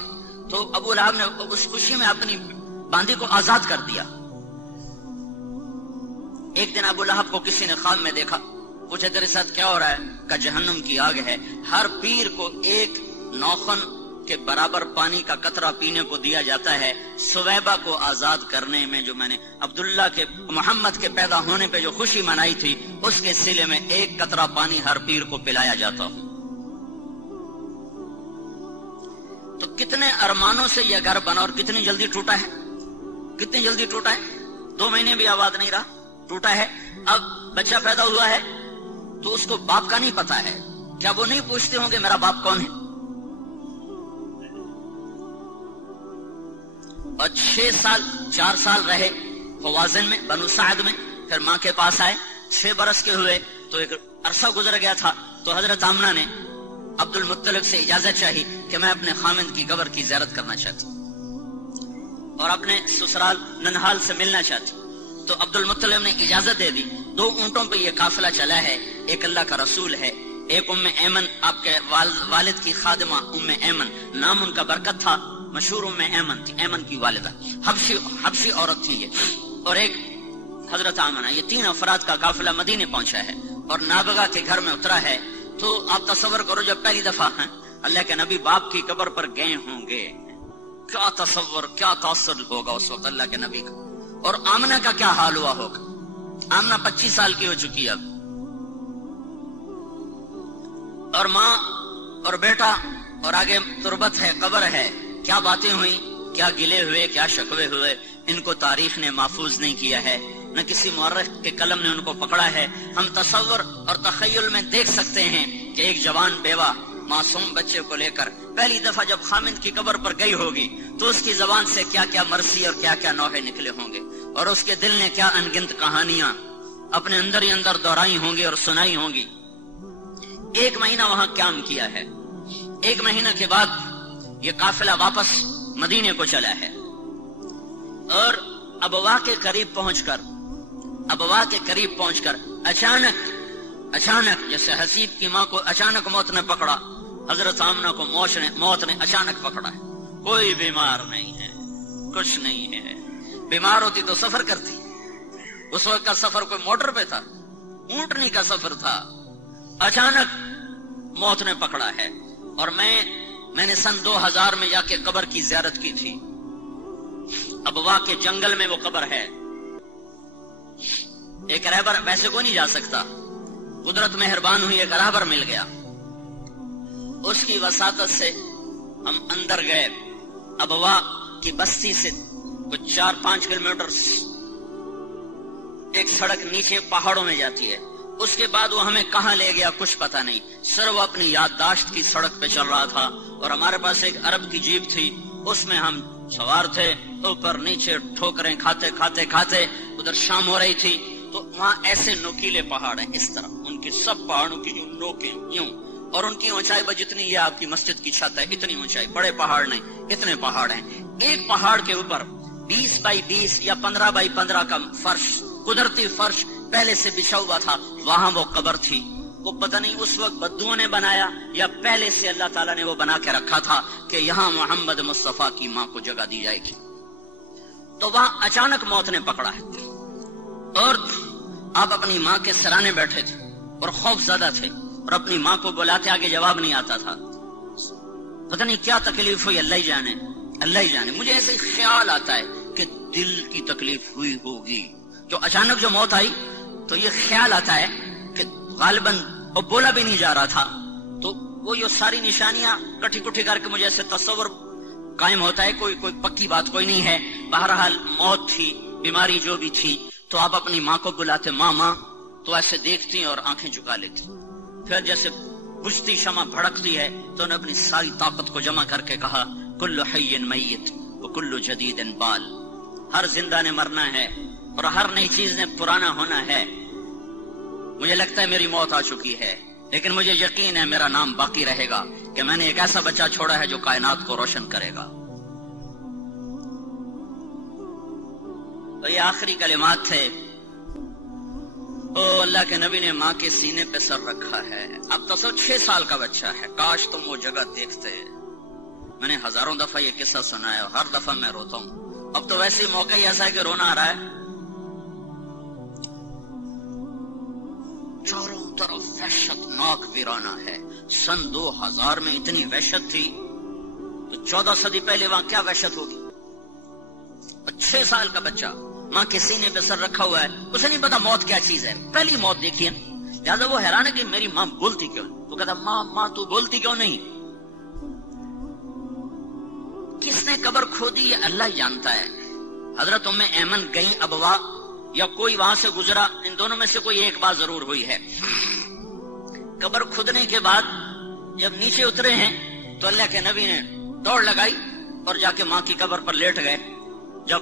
تو ابو لہب نے اس خوشی میں اپنی باندی کو آزاد کر دیا۔ ایک دن ابو لہب کو کسی نے خواب میں دیکھا، پوچھا تیرے ساتھ کیا ہو رہا ہے؟ کہ جہنم کی آگ ہے، ہر پیر کو 1 نوخن کے برابر پانی کا قطرہ پینے کو دیا جاتا ہے۔ ثویبہ کو آزاد کرنے میں جو میں نے عبداللہ کے محمد کے پیدا ہونے پہ جو خوشی منائی تھی، اس کے سلے میں 1 قطرہ پانی ہر پیر کو پلایا جاتا ہوں۔ تو کتنے ارمانوں سے یہ گھر بنا اور کتنی جلدی ٹوٹا ہے، کتنی جلدی ٹوٹا ہے۔ 2 مہینے بھی آباد نہیں رہا، ٹوٹا ہے۔ اب بچہ پیدا ہوا ہے تو اس کو باپ کا نہیں پتا ہے، کیا وہ نہیں پوچھتے ہوں کہ میرا باپ کون ہے؟ اور 4 سال رہے حوازن میں، بنو سعد میں، پھر ماں کے پاس آئے۔ 6 برس کے ہوئے تو ایک عرصہ گزر گیا تھا، تو حضرت آمنہ نے عبد المطلب سے اجازت چاہی کہ میں اپنے خامند کی قبر کی زیارت کرنا چاہتی ہوں اور اپنے سسرال ننہال سے ملنا چاہتی ہوں۔ تو عبد المطلب نے اجازت دے دی۔ 2 اونٹوں پہ یہ قافلہ چلا ہے، ایک اللہ کا رسول ہے، ایک ام ایمن، آپ کے والد کی خادمہ ام ایمن، نام ان کا برکت تھا، مشہور ام ایمن تھی، ایمن کی والدہ، حبشی عورت تھی یہ، اور ایک حضرت آمنہ۔ یہ 3 افراد کا قافلہ مدینے پہنچا ہے اور نابغہ کے گھر میں اترا ہے۔ تو آپ تصور کرو جب پہلی دفعہ ہیں اللہ کے نبی باپ کی قبر پر گئے ہوں گے، کیا تصور، کیا تاثر ہوگا اس وقت اللہ کے نبی کا، اور آمنہ کا کیا حال ہوا ہوگا۔ آمنہ 25 سال کی ہو چکی ہے اب، اور ماں اور بیٹا، اور آگے تربت ہے، قبر ہے، کیا باتیں ہوئی، کیا گلے ہوئے، کیا شکوے ہوئے، ان کو تاریخ نے محفوظ نہیں کیا ہے، نہ کسی مورخ کے قلم نے ان کو پکڑا ہے۔ ہم تصور اور تخیل میں دیکھ سکتے ہیں کہ ایک جوان بیوہ معصوم بچے کو لے کر پہلی دفعہ جب خامند کی قبر پر گئی ہوگی تو اس کی زبان سے کیا کیا مرثی اور کیا کیا نوحے نکلے ہوں گے، اور اس کے دل نے کیا انگنت کہانیاں اپنے اندر ہی اندر دہرائی ہوں گی اور سنائی ہوں گی۔ 1 مہینہ وہاں قیام کیا ہے۔ 1 مہینہ کے بعد یہ قافلہ واپس مدینے کو چلا ہے، اور ابوا کے قریب پہنچ کر اچانک جیسے حسیب کی ماں کو اچانک موت نے پکڑا، حضرت آمنہ کو موت نے اچانک پکڑا ہے۔ کوئی بیمار نہیں ہے، کچھ نہیں ہے، بیمار ہوتی تو سفر کرتی۔ اس وقت کا سفر کوئی موٹر پہ تھا، اونٹنی کا سفر تھا، اچانک موت نے پکڑا ہے۔ اور میں نے سن 2000 میں جا کے قبر کی زیارت کی تھی، ابوا کے جنگل میں وہ قبر ہے. ایک رہبر ویسے کو نہیں جا سکتا, قدرت مہربان ہوئی, ایک رہبر مل گیا, اس کی وساطت سے ہم اندر گئے. ابوا کی بستی سے کچھ 4-5 کلومیٹر ایک سڑک نیچے پہاڑوں میں جاتی ہے. اس کے بعد وہ ہمیں کہاں لے گیا کچھ پتہ نہیں, صرف وہ اپنی یادداشت کی سڑک پہ چل رہا تھا, اور ہمارے پاس ایک عرب کی جیپ تھی, اس میں ہم سوار تھے. اوپر نیچے ٹھوکریں کھاتے کھاتے کھاتے ادھر شام ہو رہی تھی. تو وہاں ایسے نوکیلے پہاڑ ہیں اس طرح, ان کی سب پہاڑوں کی جو نوکیں یوں, اور ان کی اونچائی پر جتنی یہ آپ کی مسجد کی چھت ہے اتنی اونچائی, بڑے پہاڑ نہیں, اتنے پہاڑ ہیں. ایک پہاڑ کے اوپر 20x20 یا 15x15 کا فرش, قدرتی فرش پہلے سے بچھا ہوا تھا. وہاں وہ قبر تھی. وہ پتہ نہیں اس وقت بدوؤں نے بنایا یا پہلے سے اللہ تعالیٰ نے وہ بنا کے رکھا تھا کہ یہاں محمد مصطفیٰ کی ماں کو جگہ دی جائے گی. تو وہاں اچانک موت نے پکڑا ہے, اور آپ اپنی ماں کے سرانے بیٹھے تھے اور خوف زدہ تھے, اور اپنی ماں کو بلاتے آگے جواب نہیں آتا تھا. پتہ نہیں کیا تکلیف ہوئی, اللہ ہی جانے, اللہ ہی جانے. مجھے ایسے خیال آتا ہے کہ دل کی تکلیف ہوئی ہوگی. جو اچانک جو موت آئی تو یہ خیال آتا ہے کہ غالباً وہ بولا بھی نہیں جا رہا تھا, تو وہ یہ ساری نشانیاں کٹھی کٹھی کر کے مجھے ایسے تصور قائم ہوتا ہے. کوئی پکی بات کوئی نہیں ہے. بہرحال موت تھی, بیماری جو بھی تھی. تو آپ اپنی ماں کو بلاتے, ماں ماں, تو ایسے دیکھتی اور آنکھیں جھکا لیتی. پھر جیسے بجھتی شمع بھڑکتی ہے تو انہوں نے اپنی ساری طاقت کو جمع کر کے کہا, کل حی میت وکل جدید بال. ہر زندہ نے مرنا ہے اور ہر نئی چیز نے پرانا ہونا ہے. مجھے لگتا ہے میری موت آ چکی ہے, لیکن مجھے یقین ہے میرا نام باقی رہے گا کہ میں نے ایک ایسا بچہ چھوڑا ہے جو کائنات کو روشن کرے گا. تو یہ آخری کلمات تھے. او اللہ کے نبی نے ماں کے سینے پہ سر رکھا ہے. اب تو 6 سال کا بچہ ہے. کاش تم وہ جگہ دیکھتے. میں نے ہزاروں دفعہ یہ قصہ سنا ہے اور ہر دفعہ میں روتا ہوں. اب تو ویسے موقع ہی ایسا ہے کہ رونا آ رہا ہے. چاروں طرف وحشت ناک ویرانہ ہے. سن 2000 میں اتنی وحشت تھی تو 14 صدی پہلے وہاں کیا وحشت ہوگی. 6 سال کا بچہ ماں کے سینے پہ سر رکھا ہوا ہے, اسے نہیں پتا موت کیا چیز ہے, پہلی موت دیکھی ہے. لہٰذا وہ حیران ہے کہ میری ماں بولتی کیوں نہیں. وہ کہتا, ماں ماں تو بولتی کیوں نہیں. کس نے قبر کھودی یہ اللہ جانتا ہے. حضرت ام ایمن گئیں ابوا یا کوئی وہاں سے گزرا, ان دونوں میں سے کوئی ایک بات ضرور ہوئی ہے. قبر کھودنے کے بعد جب نیچے اترے ہیں تو اللہ کے نبی نے دوڑ لگائی اور جا کے ماں کی قبر پر لیٹ گئے. جب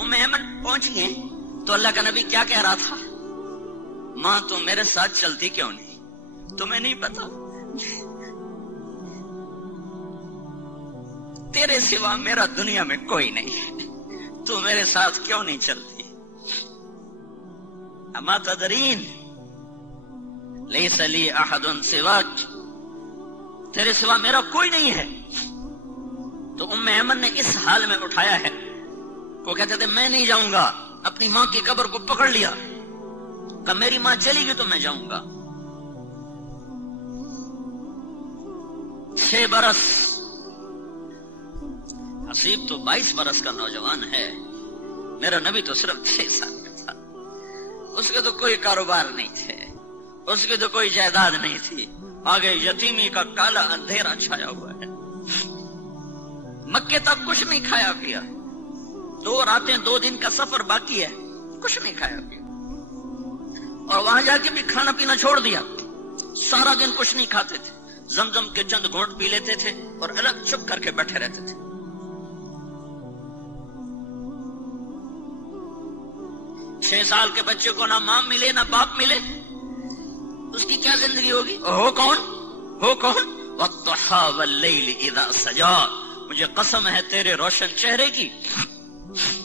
ام ایمن پہنچ گئے تو اللہ کا نبی کیا کہہ رہا تھا, ماں تو میرے ساتھ چلتی کیوں نہیں, تمہیں نہیں پتا تیرے سوا میرا دنیا میں کوئی نہیں, تو میرے ساتھ کیوں نہیں چلتی. اما تدرین لیس لی احد سواک, تیرے سوا میرا کوئی نہیں ہے. تو ام ایمن نے اس حال میں اٹھایا ہے, وہ کہتے تھے میں نہیں جاؤں گا. اپنی ماں کی قبر کو پکڑ لیا, کہ میری ماں چلی گئی تو میں جاؤں گا. 6 برس, حسیب تو 22 برس کا نوجوان ہے. میرا نبی تو صرف 6 سال کا تھا. اس کے تو کوئی کاروبار نہیں تھے, اس کی تو کوئی جائیداد نہیں تھی. آگے یتیمی کا کالا اندھیرا چھایا ہوا ہے. مکے تک کچھ نہیں کھایا پیا. 2 راتیں 2 دن کا سفر باقی ہے, کچھ نہیں کھایا پیا. اور وہاں جا کے بھی کھانا پینا چھوڑ دیا. سارا دن کچھ نہیں کھاتے تھے. زمزم کے چند گھونٹ پی لیتے تھے اور الگ چپ کر کے بیٹھے رہتے تھے. چھ سال کے بچے کو نہ ماں ملے نہ باپ ملے, اس کی کیا زندگی ہوگی. ہو کون والضحى والليل اذا سجا. مجھے قسم ہے تیرے روشن چہرے کی,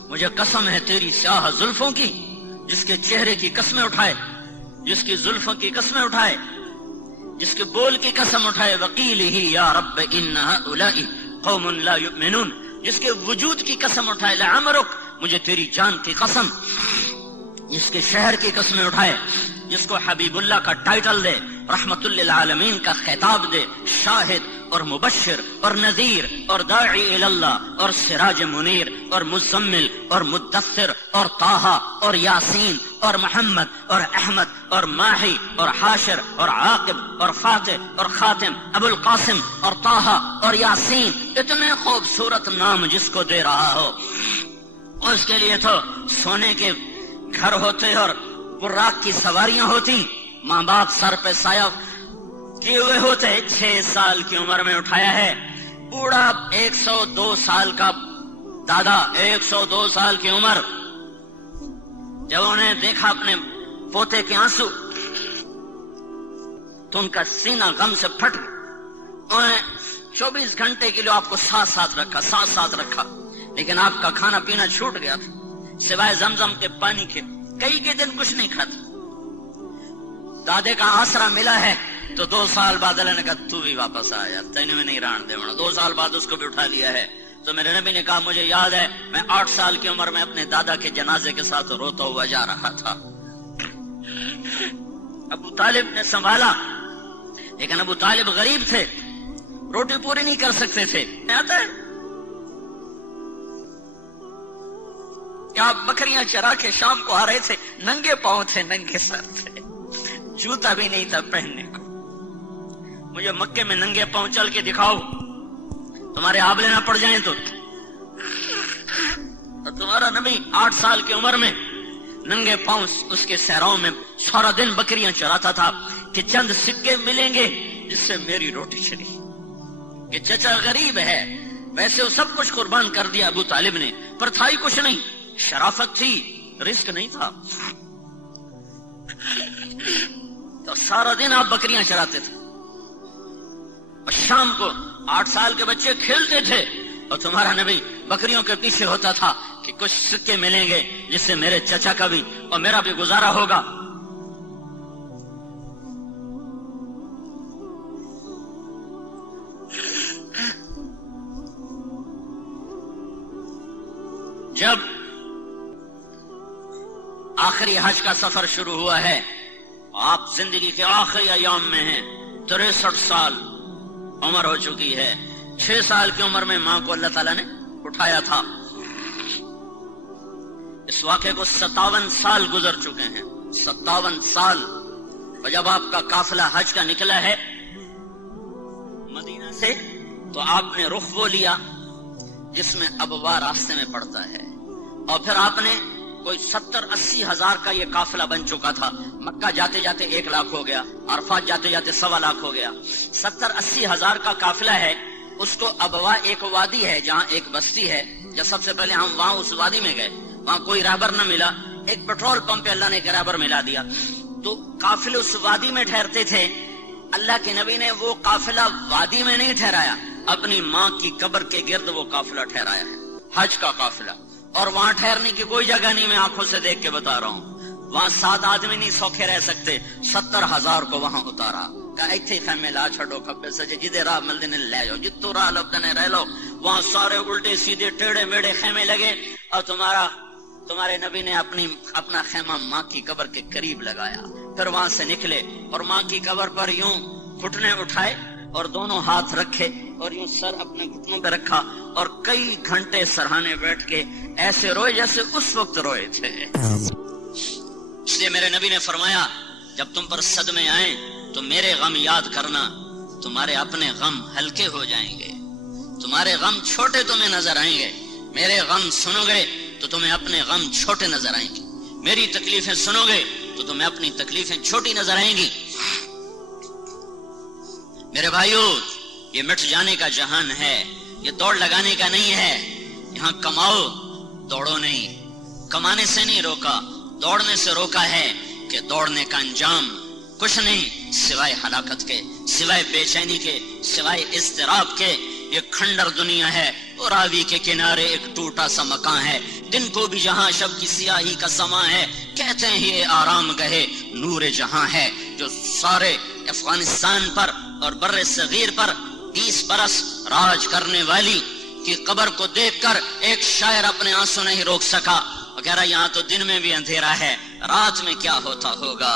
مجھے قسم ہے تیری سیاہ زلفوں کی, جس کے چہرے کی قسمیں اٹھائے, جس کی زلفوں کی قسمیں اٹھائے, جس کے بول کی قسم اٹھائے. وقیلہ یا رب ان هؤلاء قوم لا يؤمنون, جس کے وجود کی قسم اٹھائے. لعمرک, مجھے تیری جان کی قسم. جس کے شہر کی قسمیں اٹھائے, جس کو حبیب اللہ کا ٹائٹل دے, رحمت للعالمین کا خطاب دے, شاہد اور مبشر اور نذیر اور داعی اللہ اور سراج منیر اور مزمل اور مدثر اور طٰہٰ اور یاسین اور محمد اور احمد اور ماہی اور حاشر اور عاقب اور فاتح اور خاتم ابو القاسم اور طٰہٰ اور یاسین، اتنے خوبصورت نام جس کو دے رہا ہو اس کے لیے تو سونے کے گھر ہوتے اور براق کی سواریاں ہوتی، ماں باپ سر پہ سایہ کیے ہوئے ہوتے، 6 سال کی عمر میں اٹھایا ہے، بوڑھا 102 سال کا دادا، 102 سال کی عمر، جب انہوں نے دیکھا اپنے پوتے کے آنسو تو ان کا سینہ غم سے پھٹ گیا۔ انہوں نے 24 گھنٹے کے لیے آپ کو ساتھ رکھا، لیکن آپ کا کھانا پینا چھوٹ گیا تھا، سوائے زمزم کے پانی کے کئی دن کچھ نہیں کھاتے۔ دادے کا آسرا ملا ہے تو 2 سال بعد اللہ نے کہا تو بھی واپس آ جا، تینوں میں نہیں رہن دے ہونا۔ 2 سال بعد اس کو بھی اٹھا لیا ہے۔ تو میرے نبی نے کہا مجھے یاد ہے میں 8 سال کی عمر میں اپنے دادا کے جنازے کے ساتھ روتا ہوا جا رہا تھا۔ ابو طالب نے سنبھالا، لیکن ابو طالب غریب تھے، روٹی پوری نہیں کر سکتے تھے۔ آتا ہے آپ بکریاں چرا کے شام کو آ رہے تھے، ننگے پاؤں تھے، ننگے سر تھے، جوتا بھی نہیں تھا پہننے کو۔ مجھے مکے میں ننگے پاؤں چل کے دکھاؤ، تمہارے آبلے نہ پڑ جائیں تو تمہارا نبی 8 سال کی عمر میں ننگے پاؤں اس کے صحراؤں میں سارا دن بکریاں چراتا تھا کہ چند سکے ملیں گے جس سے میری روٹی چلی۔ کہ چچا غریب ہے، ویسے وہ سب کچھ قربان کر دیا ابو طالب نے، پر تھا ہی کچھ نہیں، شرافت تھی، رزق نہیں تھا، تو سارا دن آپ بکریاں چراتے تھے اور شام کو 8 سال کے بچے کھیلتے تھے اور تمہارا نبی بکریوں کے پیچھے ہوتا تھا کہ کچھ سکے ملیں گے جس سے میرے چچا کا بھی اور میرا بھی گزارا ہوگا۔ جب آخری حج کا سفر شروع ہوا ہے، آپ زندگی کے آخری ایام میں ہیں، 63 سال عمر ہو چکی ہے۔ 6 سال کی عمر میں ماں کو اللہ تعالیٰ نے اٹھایا تھا۔ اس واقعے کو 57 سال گزر چکے ہیں، 57 سال۔ اور جب آپ کا قافلہ حج کا نکلا ہے مدینہ سے، تو آپ نے رخ وہ لیا جس میں ابوا راستے میں پڑتا ہے، اور پھر آپ نے کوئی 70-80 ہزار کا یہ قافلہ بن چکا تھا۔ مکہ جاتے جاتے 1 لاکھ ہو گیا، عرفات جاتے جاتے 1.25 لاکھ ہو گیا، 70-80 ہزار کا قافلہ ہے۔ اس کو ابوا ایک وادی ہے جہاں ایک بستی ہے، جب سب سے پہلے ہم وہاں اس وادی میں گئے، وہاں کوئی رہبر نہ ملا، ایک پیٹرول پمپ پہ اللہ نے ایک رہبر ملا دیا، تو قافلے اس وادی میں ٹھہرتے تھے۔ اللہ کے نبی نے وہ قافلہ وادی میں نہیں ٹھہرایا، اپنی ماں کی قبر کے گرد وہ قافلہ ٹھہرایا ہے، حج کا قافلہ۔ اور وہاں ٹھہرنے کی کوئی جگہ نہیں، میں آنکھوں سے دیکھ کے بتا رہا ہوں، وہاں 7 آدمی نہیں سوکھے رہ سکتے، 70,000 کو وہاں اتارا، کہا ایتھے خیمے لا چھڑو، کھبے سجے جدے راہ ملدے نے لے جاؤ، جتو راہ لبدنے رہ لو۔ وہاں سارے الٹے سیدھے ٹیڑے میڑے خیمے لگے، اور تمہارے نبی نے اپنا خیمہ ماں کی قبر کے قریب لگایا۔ پھر وہاں سے نکلے اور ماں کی قبر پر یوں گھٹنے اٹھائے اور دونوں ہاتھ رکھے اور یوں سر اپنے گھٹنوں پہ رکھا، اور کئی گھنٹے سرہانے بیٹھ کے ایسے روئے جیسے اس وقت روئے تھے۔ اس لیے میرے نبی نے فرمایا جب تم پر صدمے آئیں تو میرے غم یاد کرنا، تمہارے اپنے غم ہلکے ہو جائیں گے، تمہارے غم چھوٹے تمہیں نظر آئیں گے۔ میرے غم سنو گے تو تمہیں اپنے غم چھوٹے نظر آئیں گے، میری تکلیفیں سنو گے تو تمہیں اپنی تکلیفیں چھوٹی نظر آئیں گی۔ میرے بھائیو، یہ مٹ جانے کا جہان ہے، یہ دوڑ لگانے کا نہیں ہے۔ یہاں کماؤ، دوڑو نہیں، کمانے سے نہیں روکا، دوڑنے سے روکا ہے کہ دوڑنے کا انجام کچھ نہیں سوائے ہلاکت کے، سوائے بے چینی کے، سوائے اضطراب کے۔ یہ کھنڈر دنیا ہے، اور راوی کے کنارے ایک ٹوٹا سا مکان ہے، دن کو بھی جہاں شب کی سیاہی کا سما ہے۔ کہتے ہیں یہ آرام گہے نور جہاں ہے، جو سارے افغانستان پر اور بر صغیر پر 20 برس راج کرنے والی کی قبر کو دیکھ کر ایک شاعر اپنے آنسو نہیں روک سکا، وہ کہہ رہا یہاں تو دن میں بھی اندھیرا ہے، رات میں کیا ہوتا ہوگا۔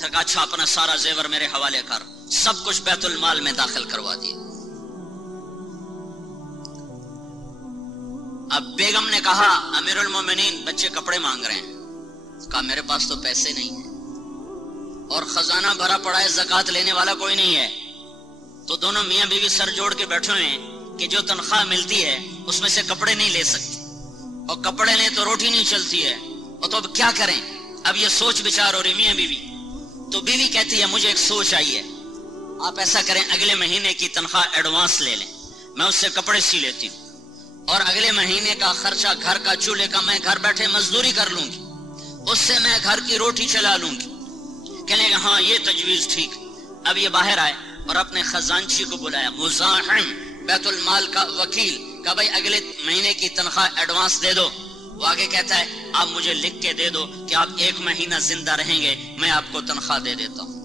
پھر کہا اچھا اپنا سارا زیور میرے حوالے کر، سب کچھ بیت المال میں داخل کروا دیا۔ اب بیگم نے کہا امیر المومنین بچے کپڑے مانگ رہے ہیں، کہا میرے پاس تو پیسے نہیں ہیں اور خزانہ بھرا پڑا ہے، زکوٰۃ لینے والا کوئی نہیں ہے۔ تو دونوں میاں بیوی سر جوڑ کے بیٹھے ہوئے ہیں کہ جو تنخواہ ملتی ہے اس میں سے کپڑے نہیں لے سکتے، اور کپڑے لیں تو روٹی نہیں چلتی ہے، اور تو اب کیا کریں؟ اب یہ سوچ بچار ہو رہی میاں بیوی۔ تو بیوی کہتی ہے مجھے ایک سوچ آئی ہے، آپ ایسا کریں اگلے مہینے کی تنخواہ ایڈوانس لے لیں، میں اس سے کپڑے سی لیتی ہوں، اور اگلے مہینے کا خرچہ گھر کا چولہے کا میں گھر بیٹھے مزدوری کر لوں گی، اس سے میں گھر کی روٹی چلا لوں گی۔ کہنے گا ہاں یہ تجویز ٹھیک۔ اب یہ باہر آئے اور اپنے خزانچی کو بلایا، مزاحم بیت المال کا وکیل، کہ بھائی اگلے مہینے کی تنخواہ ایڈوانس دے دو۔ وہ آگے کہتا ہے آپ مجھے لکھ کے دے دو کہ آپ 1 مہینہ زندہ رہیں گے، میں آپ کو تنخواہ دے دیتا ہوں۔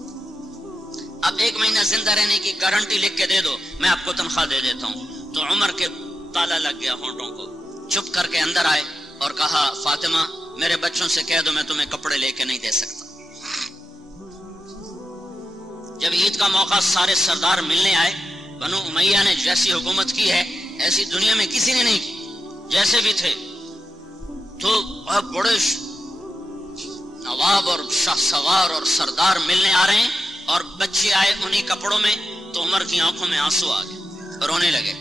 اب 1 مہینہ زندہ رہنے کی گارنٹی لکھ کے دے دو، میں آپ کو تنخواہ دے دیتا ہوں۔ تو عمر کے تالا لگ گیا ہونٹوں کو، چپ کر کے اندر آئے اور کہا فاطمہ میرے بچوں سے کہہ دو میں تمہیں کپڑے لے کے نہیں دے سکتا۔ جب عید کا موقع سارے سردار ملنے آئے، بنو امیہ نے جیسی حکومت کی ہے ایسی دنیا میں کسی نے نہیں کی، جیسے بھی تھے تو بڑے نواب اور شاہ سوار اور سردار ملنے آ رہے ہیں، اور بچے آئے انہی کپڑوں میں، تو عمر کی آنکھوں میں آنسو آ گئے، رونے لگے۔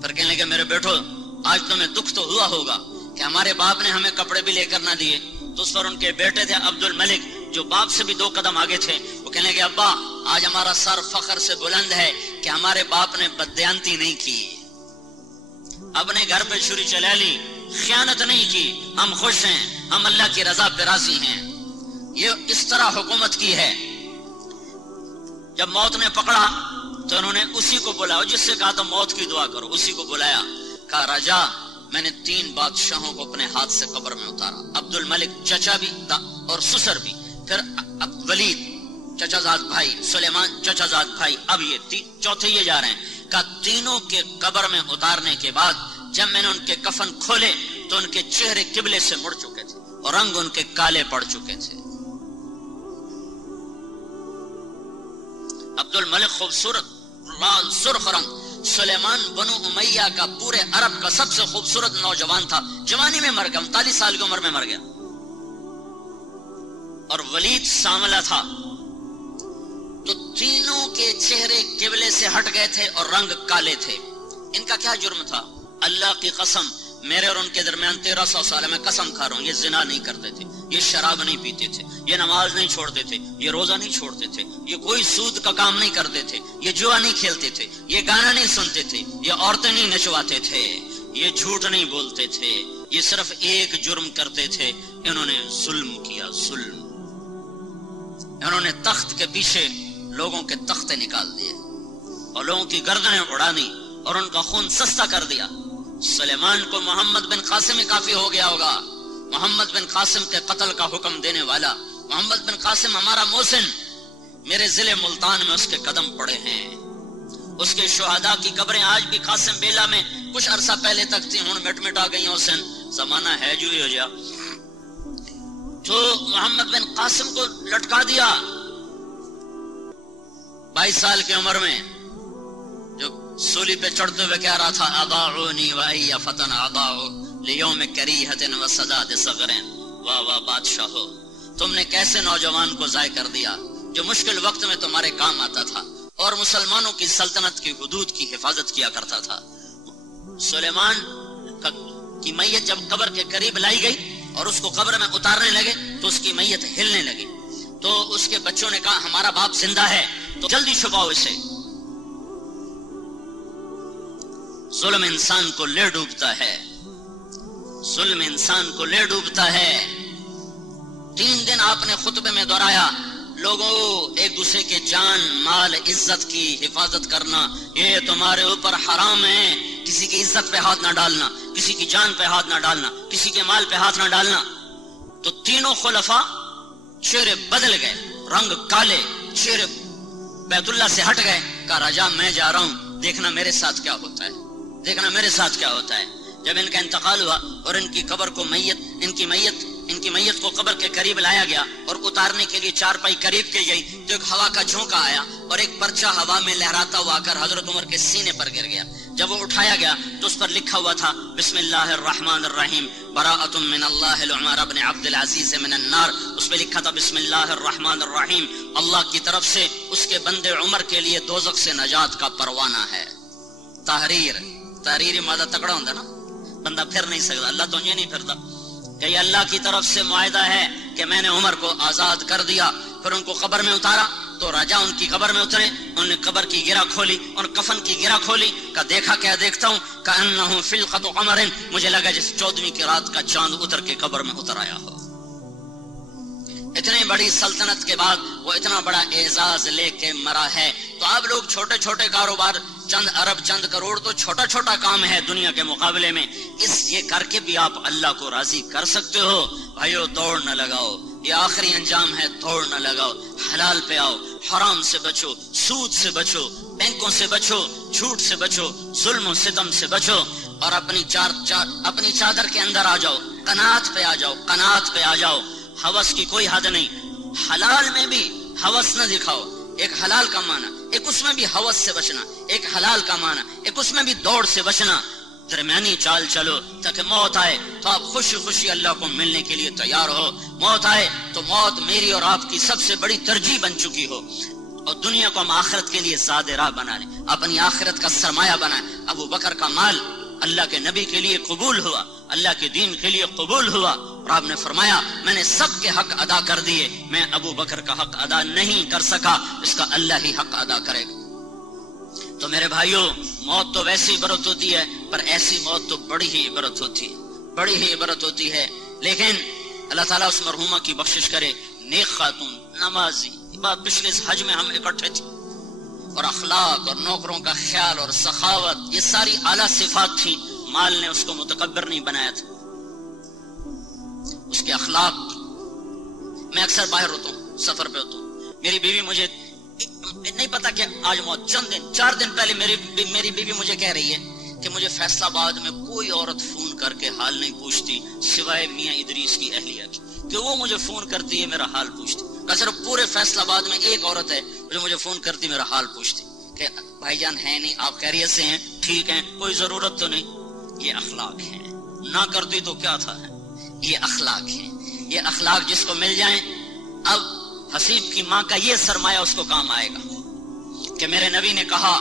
پھر کہنے لگے میرے بیٹو آج تمہیں دکھ تو ہوا ہوگا کہ ہمارے باپ نے ہمیں کپڑے بھی لے کر نہ دیے۔ تو اس پر ان کے بیٹے تھے عبد الملک جو باپ سے بھی 2 قدم آگے تھے، وہ کہنے لگے ابا آج ہمارا سر فخر سے بلند ہے کہ ہمارے باپ نے بددیانتی نہیں کی، اپنے گھر پہ چھری چلا لی، خیانت نہیں کی، ہم خوش ہیں، ہم اللہ کی رضا پہ راضی ہیں۔ یہ اس طرح حکومت کی ہے۔ جب موت نے پکڑا تو انہوں نے اسی کو بلایا، جس سے کہا تو موت کی دعا کرو، اسی کو بلایا، کہا راجا میں نے 3 بادشاہوں کو اپنے ہاتھ سے قبر میں اتارا، عبد الملک چچا بھی اور سسر بھی، پھر ولید چچا زاد بھائی، سلیمان چچا زاد بھائی، اب یہ چوتھے یہ جا رہے ہیں۔ کہا تینوں کے قبر میں اتارنے کے بعد جب میں نے ان کے کفن کھولے تو ان کے چہرے قبلے سے مڑ چکے تھے اور رنگ ان کے کالے پڑ چکے تھے۔ عبد الملک خوبصورت لال سرخ رنگ، سلیمان بنو امیہ کا پورے عرب کا سب سے خوبصورت نوجوان تھا، جوانی میں مر گیا، 39 سال کی عمر میں مر گیا، اور ولید سانولا تھا۔ تو تینوں کے چہرے قبلے سے ہٹ گئے تھے اور رنگ کالے تھے۔ ان کا کیا جرم تھا؟ اللہ کی قسم میرے اور ان کے درمیان 1300 سال میں قسم کھا رہا ہوں، یہ زنا نہیں کرتے تھے، یہ شراب نہیں پیتے تھے، یہ نماز نہیں چھوڑتے تھے، یہ روزہ نہیں چھوڑتے تھے، یہ کوئی سود کا کام نہیں کرتے تھے، یہ جوا نہیں کھیلتے تھے، یہ گانا نہیں سنتے تھے، یہ عورتیں نہیں نچواتے تھے، یہ جھوٹ نہیں بولتے تھے، یہ صرف ایک جرم کرتے تھے، انہوں نے ظلم کیا، ظلم۔ انہوں نے تخت کے پیچھے لوگوں کے تختے نکال دیے اور لوگوں کی گردنیں اڑا دی اور ان کا خون سستا کر دیا۔ سلیمان کو محمد بن قاسم ہی کافی ہو گیا ہوگا، محمد بن قاسم کے قتل کا حکم دینے والا۔ محمد بن قاسم ہمارا محسن، میرے ضلع ملتان میں اس کے قدم پڑے ہیں، اس کے شہداء کی قبریں آج بھی قاسم بیلا میں کچھ عرصہ پہلے تک تھی، ہوں مٹ مٹا گئی حسین، زمانہ ہے جو ہی ہو جا۔ تو محمد بن قاسم کو لٹکا دیا 22 سال کی عمر میں، جو سولی پہ چڑھتے ہوئے کہہ رہا تھا اضاعونی وای فتن اضاعوا لیوم کریہۃ وسداد صغر۔ واہ واہ بادشاہ ہو، تم نے کیسے نوجوان کو ضائع کر دیا جو مشکل وقت میں تمہارے کام آتا تھا اور مسلمانوں کی سلطنت کی حدود کی حفاظت کیا کرتا تھا۔ سلیمان کی میت جب قبر کے قریب لائی گئی اور اس کو قبر میں اتارنے لگے تو اس کی میت ہلنے لگی، تو اس کے بچوں نے کہا ہمارا باپ زندہ ہے تو جلدی چھپاؤ اسے۔ ظلم انسان کو لے ڈوبتا ہے، ظلم انسان کو لے ڈوبتا ہے۔ 3 دن آپ نے خطبے میں دہرایا، لوگوں ایک دوسرے کے جان مال عزت کی حفاظت کرنا یہ تمہارے اوپر حرام ہے، کسی کی عزت پہ ہاتھ نہ ڈالنا، کسی کی جان پہ ہاتھ نہ ڈالنا، کسی کے مال پہ ہاتھ نہ ڈالنا۔ تو تینوں خلفاء چہرے بدل گئے، رنگ کالے، چہرے بیت اللہ سے ہٹ گئے، کہا راجا میں جا رہا ہوں، دیکھنا میرے ساتھ کیا ہوتا ہے، دیکھنا میرے ساتھ کیا ہوتا ہے۔ جب ان کا انتقال ہوا اور ان کی قبر کو ان کی میت ان کی میت کو قبر کے قریب لایا گیا اور اتارنے کے لیے چارپائی قریب کی گئی تو ایک ہوا کا جھونکا آیا اور ایک پرچہ ہوا میں لہراتا ہوا کر حضرت عمر کے سینے پر گر گیا. جب وہ اٹھایا گیا تو اس پر لکھا ہوا تھا بسم اللہ الرحمن الرحیم براءۃ من اللہ لعمر بن عبد العزیز من النار. اس پہ لکھا تھا بسم اللہ الرحمن الرحیم، اللہ کی طرف سے اس کے بندے عمر کے لیے دوزخ سے نجات کا پروانہ ہے. تحریر مادہ تکڑا ہوتا نا، بندہ پھر نہیں سکتا. اللہ تو یہ نہیں پھرتا کہ یہ اللہ کی طرف سے معاہدہ ہے کہ میں نے عمر کو آزاد کر دیا. پھر ان کو قبر میں اتارا تو راجا ان کی قبر میں اترے، انہوں نے قبر کی گرہ کھولی اور کفن کی گرہ کھولی. کہ دیکھا کیا دیکھتا ہوں کأنہ فلقۃ قمر، مجھے لگا جس 14ویں کی رات کا چاند اتر کے قبر میں اتر آیا ہو. اتنی بڑی سلطنت کے بعد وہ اتنا بڑا اعزاز لے کے مرا ہے. تو آپ لوگ چھوٹے چھوٹے کاروبار، چند ارب چند کروڑ تو چھوٹا چھوٹا کام ہے دنیا کے مقابلے میں. یہ کر کے بھی آپ اللہ کو راضی کر سکتے ہو. بھائیو دوڑ نہ لگاؤ، یہ آخری انجام ہے. دوڑ نہ لگاؤ، حلال پہ آؤ، حرام سے بچو، سود سے بچو، بینکوں سے بچو، جھوٹ سے بچو، ظلم و ستم سے بچو اور اپنی چادر کے اندر آ جاؤ، قناعت پہ آ جاؤ، قناعت پہ آ جاؤ. ہوس کی کوئی حد نہیں. حلال میں بھی ہوس نہ دکھاؤ. ایک حلال کا معنی، ایک اس میں بھی ہوس سے بچنا، ایک حلال کا معنی، ایک اس میں بھی دوڑ سے بچنا. درمیانی چال چلو تاکہ موت آئے تو آپ خوشی خوشی اللہ کو ملنے کے لیے تیار ہو. موت آئے تو موت میری اور آپ کی سب سے بڑی ترجیح بن چکی ہو. اور دنیا کو ہم آخرت کے لیے زاد راہ بنا لیں، اپنی آخرت کا سرمایہ بنائیں. ابو بکر کا مال اللہ کے نبی کے لیے قبول ہوا، اللہ کے دین کے لیے قبول ہوا اور آپ نے فرمایا میں نے سب کے حق ادا کر دیے، میں ابو بکر کا حق ادا نہیں کر سکا، اس کا اللہ ہی حق ادا کرے گا. تو میرے بھائیوں، موت تو ویسی عبرت ہوتی ہے، پر ایسی موت تو بڑی ہی عبرت ہوتی ہے، بڑی ہی عبرت ہوتی ہے. لیکن اللہ تعالیٰ اس مرحومہ کی بخشش کرے، نیک خاتون، نمازی. بات پچھلے حج میں ہم اکٹھے تھے اور اخلاق اور نوکروں کا خیال اور سخاوت، یہ ساری اعلیٰ صفات تھیں. مال نے اس کو متکبر نہیں بنایا تھا، اس کے اخلاق. میں اکثر باہر ہوتا ہوں، سفر پہ ہوتا ہوں، میری بیوی مجھے نہیں پتا کہ آج موت چند دن 4 دن پہلے میری بیوی مجھے کہہ رہی ہے کہ مجھے فیصل آباد میں کوئی عورت فون کر کے حال نہیں پوچھتی سوائے میاں ادریس کی اہلیہ کی، کہ وہ مجھے فون کرتی ہے میرا حال پوچھتی. صرف پورے فیصل آباد میں ایک عورت ہے جو مجھے فون کرتی میرا حال پوچھتی کہ بھائی جان ہے نہیں، آپ خیریت سے ہیں، ٹھیک ہیں، کوئی ضرورت تو نہیں. یہ اخلاق ہیں. نہ کرتی تو کیا تھا، یہ اخلاق ہیں. یہ اخلاق جس کو مل جائیں، اب حسیب کی ماں کا یہ سرمایہ اس کو کام آئے گا کہ میرے نبی نے کہا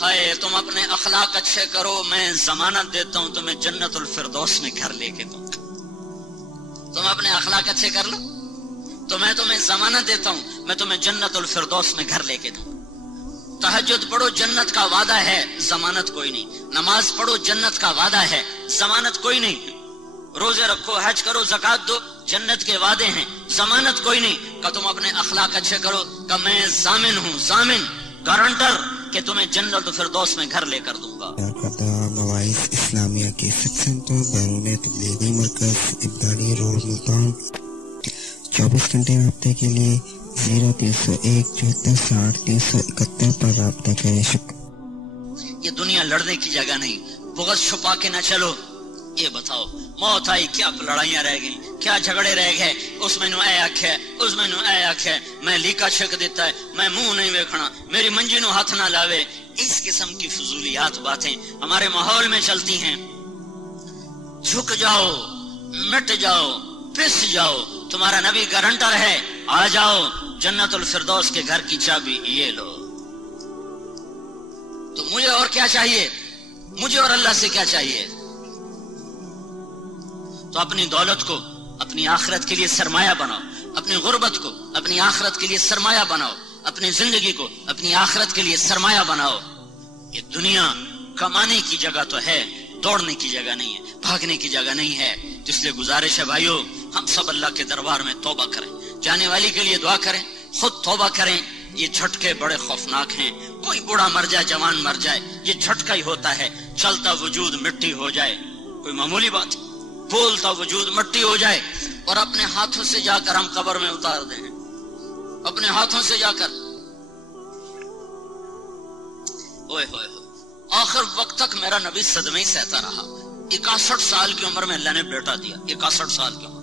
ہائے تم اپنے اخلاق اچھے کرو، میں ضمانت دیتا ہوں تمہیں جنت الفردوس میں گھر لے کے دوں. تم اپنے اخلاق اچھے کر لو تو میں تمہیں ضمانت دیتا ہوں، میں تمہیں جنت الفردوس میں گھر لے کے دوں. تہجد پڑھو، جنت کا وعدہ ہے، ضمانت کوئی نہیں. نماز پڑھو، جنت کا وعدہ ہے، ضمانت کوئی نہیں. روزے رکھو، حج کرو، زکات دو، جنت کے وعدے ہیں، ضمانت کوئی نہیں. کہ تم اپنے اخلاق اچھے کرو، کہ میں ضامن ہوں، ضامن، گارنٹر کہ تمہیں جنت الفردوس میں گھر لے کر دوں گا. مواعظ اسلامیہ کے سینٹر بیرون تبلیغی مرکز ابدالی روڈ ملتان. 24 گھنٹے رابطے کے لیے 0301 74 60 371 پر رابطہ کریں. یہ دنیا لڑنے کی جگہ نہیں، بغض چھپا کے نہ چلو. یہ بتاؤ موت آئی، کیا لڑائیاں رہ گئیں، کیا جھگڑے رہ گئے، اس میں نو اے آکھے، اس میں نو اے آکھے، میں لیکا چھک دیتا ہے، میں منہ نہیں ویکھنا، میری منجی نو ہاتھ نہ لاوے. اس قسم کی فضولیات باتیں ہمارے ماحول میں چلتی ہیں. جھک جاؤ، مٹ جاؤ، پس جاؤ، تمہارا نبی گارنٹر ہے. آ جاؤ، جنت الفردوس کے گھر کی چابی یہ لو. تو مجھے اور کیا چاہیے، مجھے اور اللہ سے کیا چاہیے؟ تو اپنی دولت کو اپنی آخرت کے لیے سرمایہ بناؤ، اپنی غربت کو اپنی آخرت کے لیے سرمایہ بناؤ، اپنی زندگی کو اپنی آخرت کے لیے سرمایہ بناؤ. یہ دنیا کمانے کی جگہ تو ہے، دوڑنے کی جگہ نہیں ہے، بھاگنے کی جگہ نہیں ہے. اس لیے گزارش ہے بھائیو، ہم سب اللہ کے دربار میں توبہ کریں، جانے والی کے لیے دعا کریں، خود توبہ کریں. یہ جھٹکے بڑے خوفناک ہیں. کوئی بوڑھا مر جائے، جوان مر جائے، یہ جھٹکا ہی ہوتا ہے. چلتا وجود مٹی ہو جائے، کوئی معمولی بات. بولتا وجود مٹی ہو جائے اور اپنے ہاتھوں سے جا کر ہم قبر میں اتار دیں، اپنے ہاتھوں سے جا کر. اوئے ہوئے آخر وقت تک میرا نبی صدمے ہی سہتا رہا. 61 سال کی عمر میں اللہ نے بیٹا دیا. 61 سال کی عمر،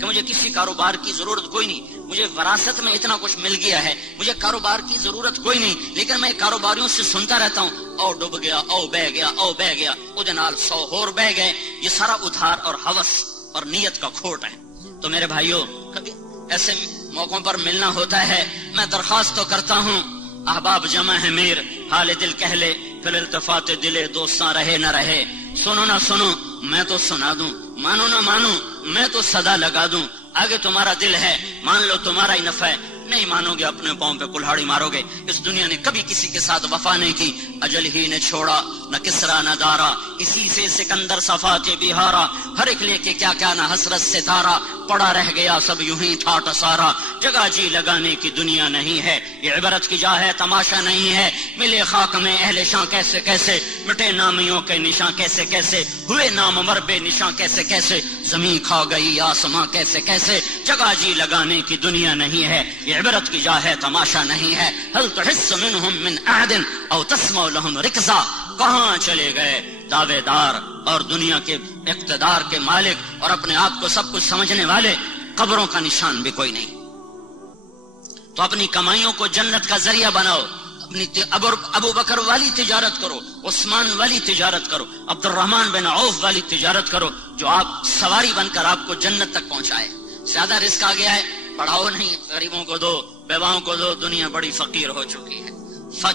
کہ مجھے کسی کاروبار کی ضرورت کوئی نہیں، مجھے وراثت میں اتنا کچھ مل گیا ہے، مجھے کاروبار کی ضرورت کوئی نہیں، لیکن میں کاروباریوں سے سنتا رہتا ہوں او ڈوب گیا، او بہ گیا، او بہ گیا، اودے نال 100 ہور بہ گئے۔ یہ سارا ادھار اور ہوس اور نیت کا کھوٹ ہے۔ تو میرے بھائیوں، کبھی ایسے موقعوں پر ملنا ہوتا ہے، میں درخواست تو کرتا ہوں، احباب جمع ہے میر، حال دل کہہ لے، پھر التفات دلے دوستاں رہے نہ رہے، سنو نہ سنو میں تو سنا دوں، مانو نہ مانو میں تو صدا لگا دوں، آگے تمہارا دل ہے، مان لو تمہارا ہی نفع ہے، نہیں مانو گے اپنے پاؤں پہ کلہاڑی مارو گے۔ اس دنیا نے کبھی کسی کے ساتھ وفا نہیں کی، اجل ہی نے چھوڑا نہ کسرا نہ دارا، اسی سے سکندر صفات بہارا، ہر ایک لے کے کیا کیا نہ حسرت ستارہ، پڑا رہ گیا سب یوں ہی ٹھاٹ سارا، جگہ جی لگانے کی دنیا نہیں ہے، یہ عبرت کی جا ہے تماشا نہیں ہے، ملے خاک میں اہل شاں کیسے کیسے، مٹے نامیوں کے نشاں کیسے کیسے، ہوئے نام مر بے نشاں کیسے کیسے، زمین کھا گئی آسماں کیسے کیسے، جگہ جی لگانے کی دنیا نہیں ہے، یہ عبرت کی جا ہے تماشا نہیں ہے، هل تحس منهم من احد او تسمع لهم رکزا، کہاں چلے گئے دعوے دار اور دنیا کے اقتدار کے مالک اور اپنے آپ کو سب کچھ سمجھنے والے، قبروں کا نشان بھی کوئی نہیں۔ تو اپنی کمائیوں کو جنت کا ذریعہ بناؤ، اپنی ابو بکر والی تجارت کرو، عثمان والی تجارت کرو، عبد الرحمن بن عوف والی تجارت کرو، جو آپ سواری بن کر آپ کو جنت تک پہنچائے۔ زیادہ رزق آ گیا ہے، پڑھاؤ نہیں، غریبوں کو دو، بیواؤں کو دو، دنیا بڑی فقیر ہو چکی ہے۔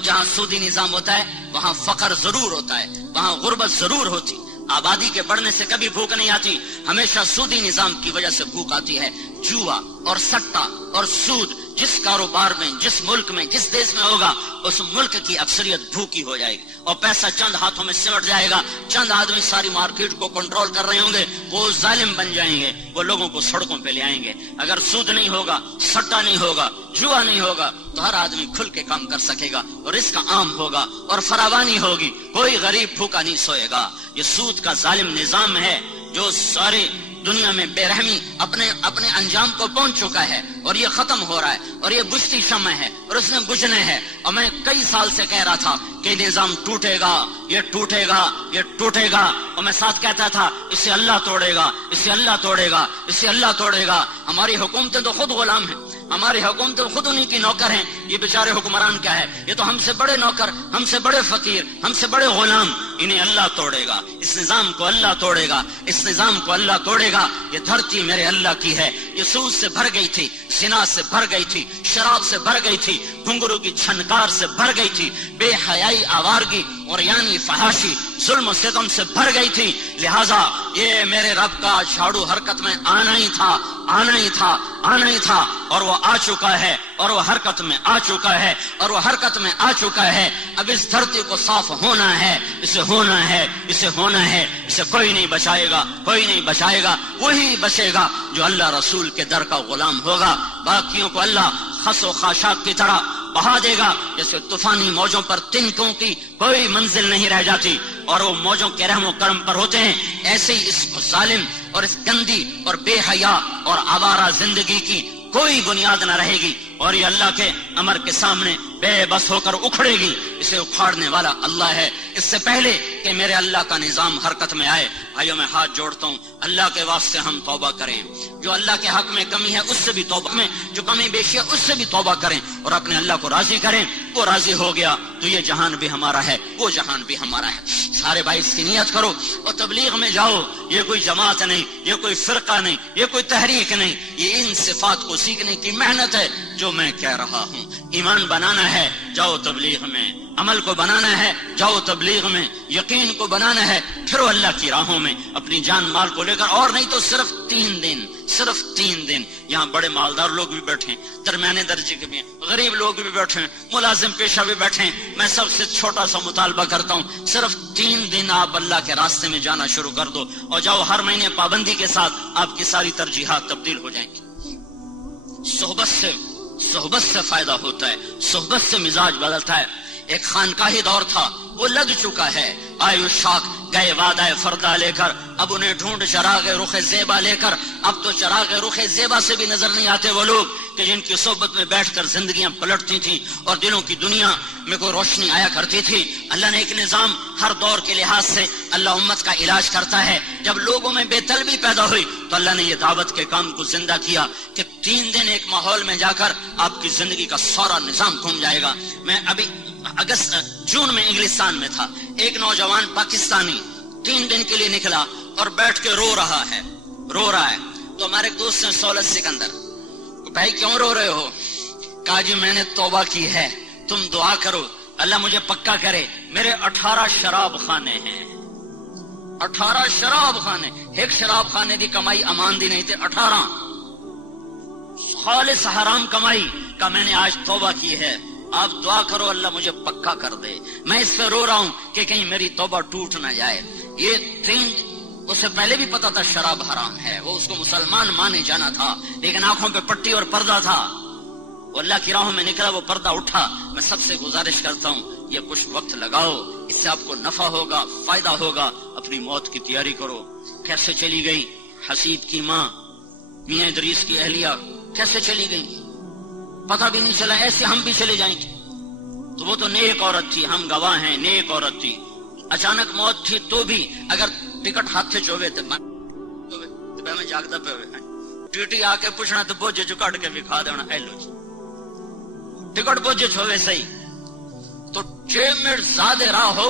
جہاں سودی نظام ہوتا ہے وہاں فقر ضرور ہوتا ہے، وہاں غربت ضرور ہوتی، آبادی کے بڑھنے سے کبھی بھوک نہیں آتی، ہمیشہ سودی نظام کی وجہ سے بھوک آتی ہے۔ جوا اور سٹا اور سود جس کاروبار میں، جس ملک میں، جس دیش میں ہوگا، اس ملک کی اکثریت بھوکی ہو جائے گی، اور پیسہ چند ہاتھوں میں سمٹ جائے گا، چند آدمی ساری مارکیٹ کو کنٹرول کر رہے ہوں گے، وہ ظالم بن جائیں گے، وہ لوگوں کو سڑکوں پہ لے آئیں گے۔ اگر سود نہیں ہوگا، سٹا نہیں ہوگا، جوا نہیں ہوگا، تو ہر آدمی کھل کے کام کر سکے گا، اور اس کا عام ہوگا اور فراوانی ہوگی، کوئی غریب بھوکا نہیں سوئے گا۔ یہ سود کا ظالم نظام ہے جو سارے دنیا میں بے رحمی اپنے انجام کو پہنچ چکا ہے، اور یہ ختم ہو رہا ہے، اور یہ بجھتی شمع ہے اور اس نے بجھنے ہے۔ اور میں کئی سال سے کہہ رہا تھا کہ نظام ٹوٹے گا، یہ ٹوٹے گا، یہ ٹوٹے گا، اور میں ساتھ کہتا تھا اسے اللہ توڑے گا، اسے اللہ توڑے گا، اسے اللہ توڑے گا۔ ہماری حکومتیں تو خود غلام ہیں، ہماری حکومتیں خود انہی کی نوکر ہیں، یہ بیچارے حکمران کیا ہے، یہ تو ہم سے بڑے نوکر، ہم سے بڑے فقیر، ہم سے بڑے غلام، انہیں اللہ توڑے گا، اس نظام کو اللہ توڑے گا، اس نظام کو اللہ توڑے گا۔ یہ دھرتی میرے اللہ کی ہے، یہ سود سے بھر گئی تھی، زنا سے بھر گئی تھی، شراب سے بھر گئی تھی، گھنگرو کی چھنکار سے بھر گئی تھی، بے حیائی، آوارگی اور یعنی فحاشی، ظلم و ستم سے بھر گئی تھی۔ لہذا یہ میرے رب کا جھاڑو حرکت میں آنا ہی تھا، آنا ہی تھا، آنا ہی تھا، اور وہ آ چکا ہے، اور وہ حرکت میں آ چکا ہے، اور وہ حرکت میں آ چکا ہے۔ اب اس دھرتی کو صاف ہونا ہے، اسے ہونا ہے، اسے ہونا ہے، اسے کوئی نہیں بچائے گا، کوئی نہیں بچائے گا، وہی بچے گا جو اللہ رسول کے در کا غلام ہوگا۔ باقیوں کو اللہ خس و خاشاک کی طرح بہا دے گا، جیسے طوفانی موجوں پر تنکوں کی کوئی منزل نہیں رہ جاتی، اور وہ موجوں کے رحم و کرم پر ہوتے ہیں، ایسے ہی اس ظالم اور اس گندی اور بے حیا اور آوارہ زندگی کی کوئی بنیاد نہ رہے گی، اور یہ اللہ کے امر کے سامنے بے بس ہو کر اکھڑے گی۔ اسے اکھاڑنے والا اللہ ہے۔ اس سے پہلے کہ میرے اللہ کا نظام حرکت میں آئے، بھائیوں میں ہاتھ جوڑتا ہوں، اللہ کے واسطے ہم توبہ کریں، جو اللہ کے حق میں کمی ہے اس سے بھی توبہ میں، جو کمی بیشی ہے اس سے بھی توبہ کریں، اور اپنے اللہ کو راضی کریں۔ وہ راضی ہو گیا تو یہ جہان بھی ہمارا ہے، وہ جہان بھی ہمارا ہے۔ سارے بھائی اس کی نیت کرو اور تبلیغ میں جاؤ۔ یہ کوئی جماعت نہیں، یہ کوئی فرقہ نہیں، یہ کوئی تحریک نہیں، یہ ان صفات کو سیکھنے کی محنت ہے جو میں کہہ رہا ہوں۔ ایمان بنانا ہے، جاؤ تبلیغ میں، عمل کو بنانا ہے، جاؤ تبلیغ میں، یقین کو بنانا ہے، پھرو اللہ کی راہوں میں اپنی جان مال کو لے کر، اور نہیں تو صرف 3 دن، صرف 3 دن۔ یہاں بڑے مالدار لوگ بھی بیٹھے ہیں، درمیانے درجے کے بھی ہیں، غریب لوگ بھی بیٹھے ہیں، ملازم پیشہ بھی بیٹھے ہیں۔ میں سب سے چھوٹا سا مطالبہ کرتا ہوں، صرف 3 دن آپ اللہ کے راستے میں جانا شروع کر دو، اور جاؤ، ہر مہینے پابندی کے ساتھ آپ کی ساری ترجیحات تبدیل ہو جائیں گی۔ صحبت سے فائدہ ہوتا ہے، صحبت سے مزاج بدلتا ہے۔ ایک خانقاہی دور تھا، وہ لگ چکا ہے۔ آئے شاک گئے وعدہ فردا لے کر، اب انہیں ڈھونڈ چراغ رخ زیبا لے کر۔ اب تو چراغ رخ زیبا سے بھی نظر نہیں آتے وہ لوگ کہ جن کی صحبت میں بیٹھ کر زندگیاں پلٹتی تھیں اور دلوں کی دنیا میں کوئی روشنی آیا کرتی تھی۔ اللہ نے ایک نظام ہر دور کے لحاظ سے اللہ امت کا علاج کرتا ہے۔ جب لوگوں میں بے طلبی پیدا ہوئی تو اللہ نے یہ دعوت کے کام کو زندہ کیا کہ 3 دن ایک ماحول میں جا کر آپ کی زندگی کا سارا نظام گھوم جائے گا۔ میں ابھی جون میں انگلستان میں تھا، ایک نوجوان پاکستانی 3 دن کے لیے نکلا اور بیٹھ کے رو رہا ہے۔ تو ہمارے ایک دوست نے سولت سکندر، بھائی کیوں رو رہے ہو؟ کہا جی میں نے توبہ کی ہے، تم دعا کرو اللہ مجھے پکا کرے۔ میرے 18 شراب خانے ہیں، 18 شراب خانے، ایک شراب خانے دی کمائی امان دی نہیں تھے، 18 خالص حرام کمائی کا میں نے آج توبہ کی ہے، آپ دعا کرو اللہ مجھے پکا کر دے۔ میں اس پہ رو رہا ہوں کہ کہیں میری توبہ ٹوٹ نہ جائے۔ یہ 3 اسے پہلے بھی پتا تھا شراب حرام ہے، وہ اس کو مسلمان مانے جانا تھا، لیکن آنکھوں پہ پٹی اور پردہ تھا۔ وہ اللہ کی راہوں میں نکلا، وہ پردہ اٹھا۔ میں سب سے گزارش کرتا ہوں یہ کچھ وقت لگاؤ، اس سے آپ کو نفع ہوگا، فائدہ ہوگا۔ اپنی موت کی تیاری کرو۔ کیسے چلی گئی حسیب کی ماں، میاں ادریس کی اہلیہ کیسے چلی گئی پتہ بھی نہیں چلا، ایسے ہم بھی چلے جائیں گے۔ تو وہ تو نیک عورت تھی، ہم گواہ ہیں، نیک عورت تھی۔ اچانک موت تھی تو بھی اگر ٹکٹ ہاتھ سے چوبے تو میں جاگتا پہ ہوئے ٹی آ کے پوچھنا تو بوجھے جو کٹ کے بھی کھا دینا، اے لو جی ٹکٹ بوجھے چھوے صحیح۔ تو 6 منٹ زیادہ راہ ہو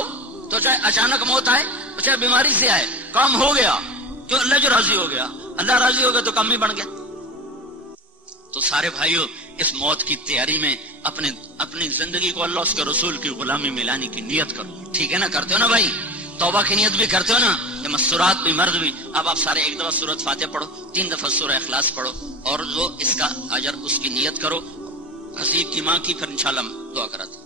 تو چاہے اچانک موت آئے چاہے بیماری سے آئے، کام ہو گیا جو اللہ جو راضی ہو گیا، اللہ راضی ہو گیا تو کام ہی بن گیا۔ تو سارے بھائیوں اس موت کی تیاری میں اپنی زندگی کو اللہ اس کے رسول کی غلامی میں لانے کی نیت کرو، ٹھیک ہے نا؟ کرتے ہو نا بھائی؟ توبہ کی نیت بھی کرتے ہو نا؟ یہ مستورات بھی مرد بھی۔ اب آپ سارے ایک دفعہ سورۃ فاتحہ پڑھو، 3 دفعہ سورہ اخلاص پڑھو اور جو اس کا اجر اس کی نیت کرو۔ حسیب کی ماں کی، پھر انشاءاللہ دعا کراتے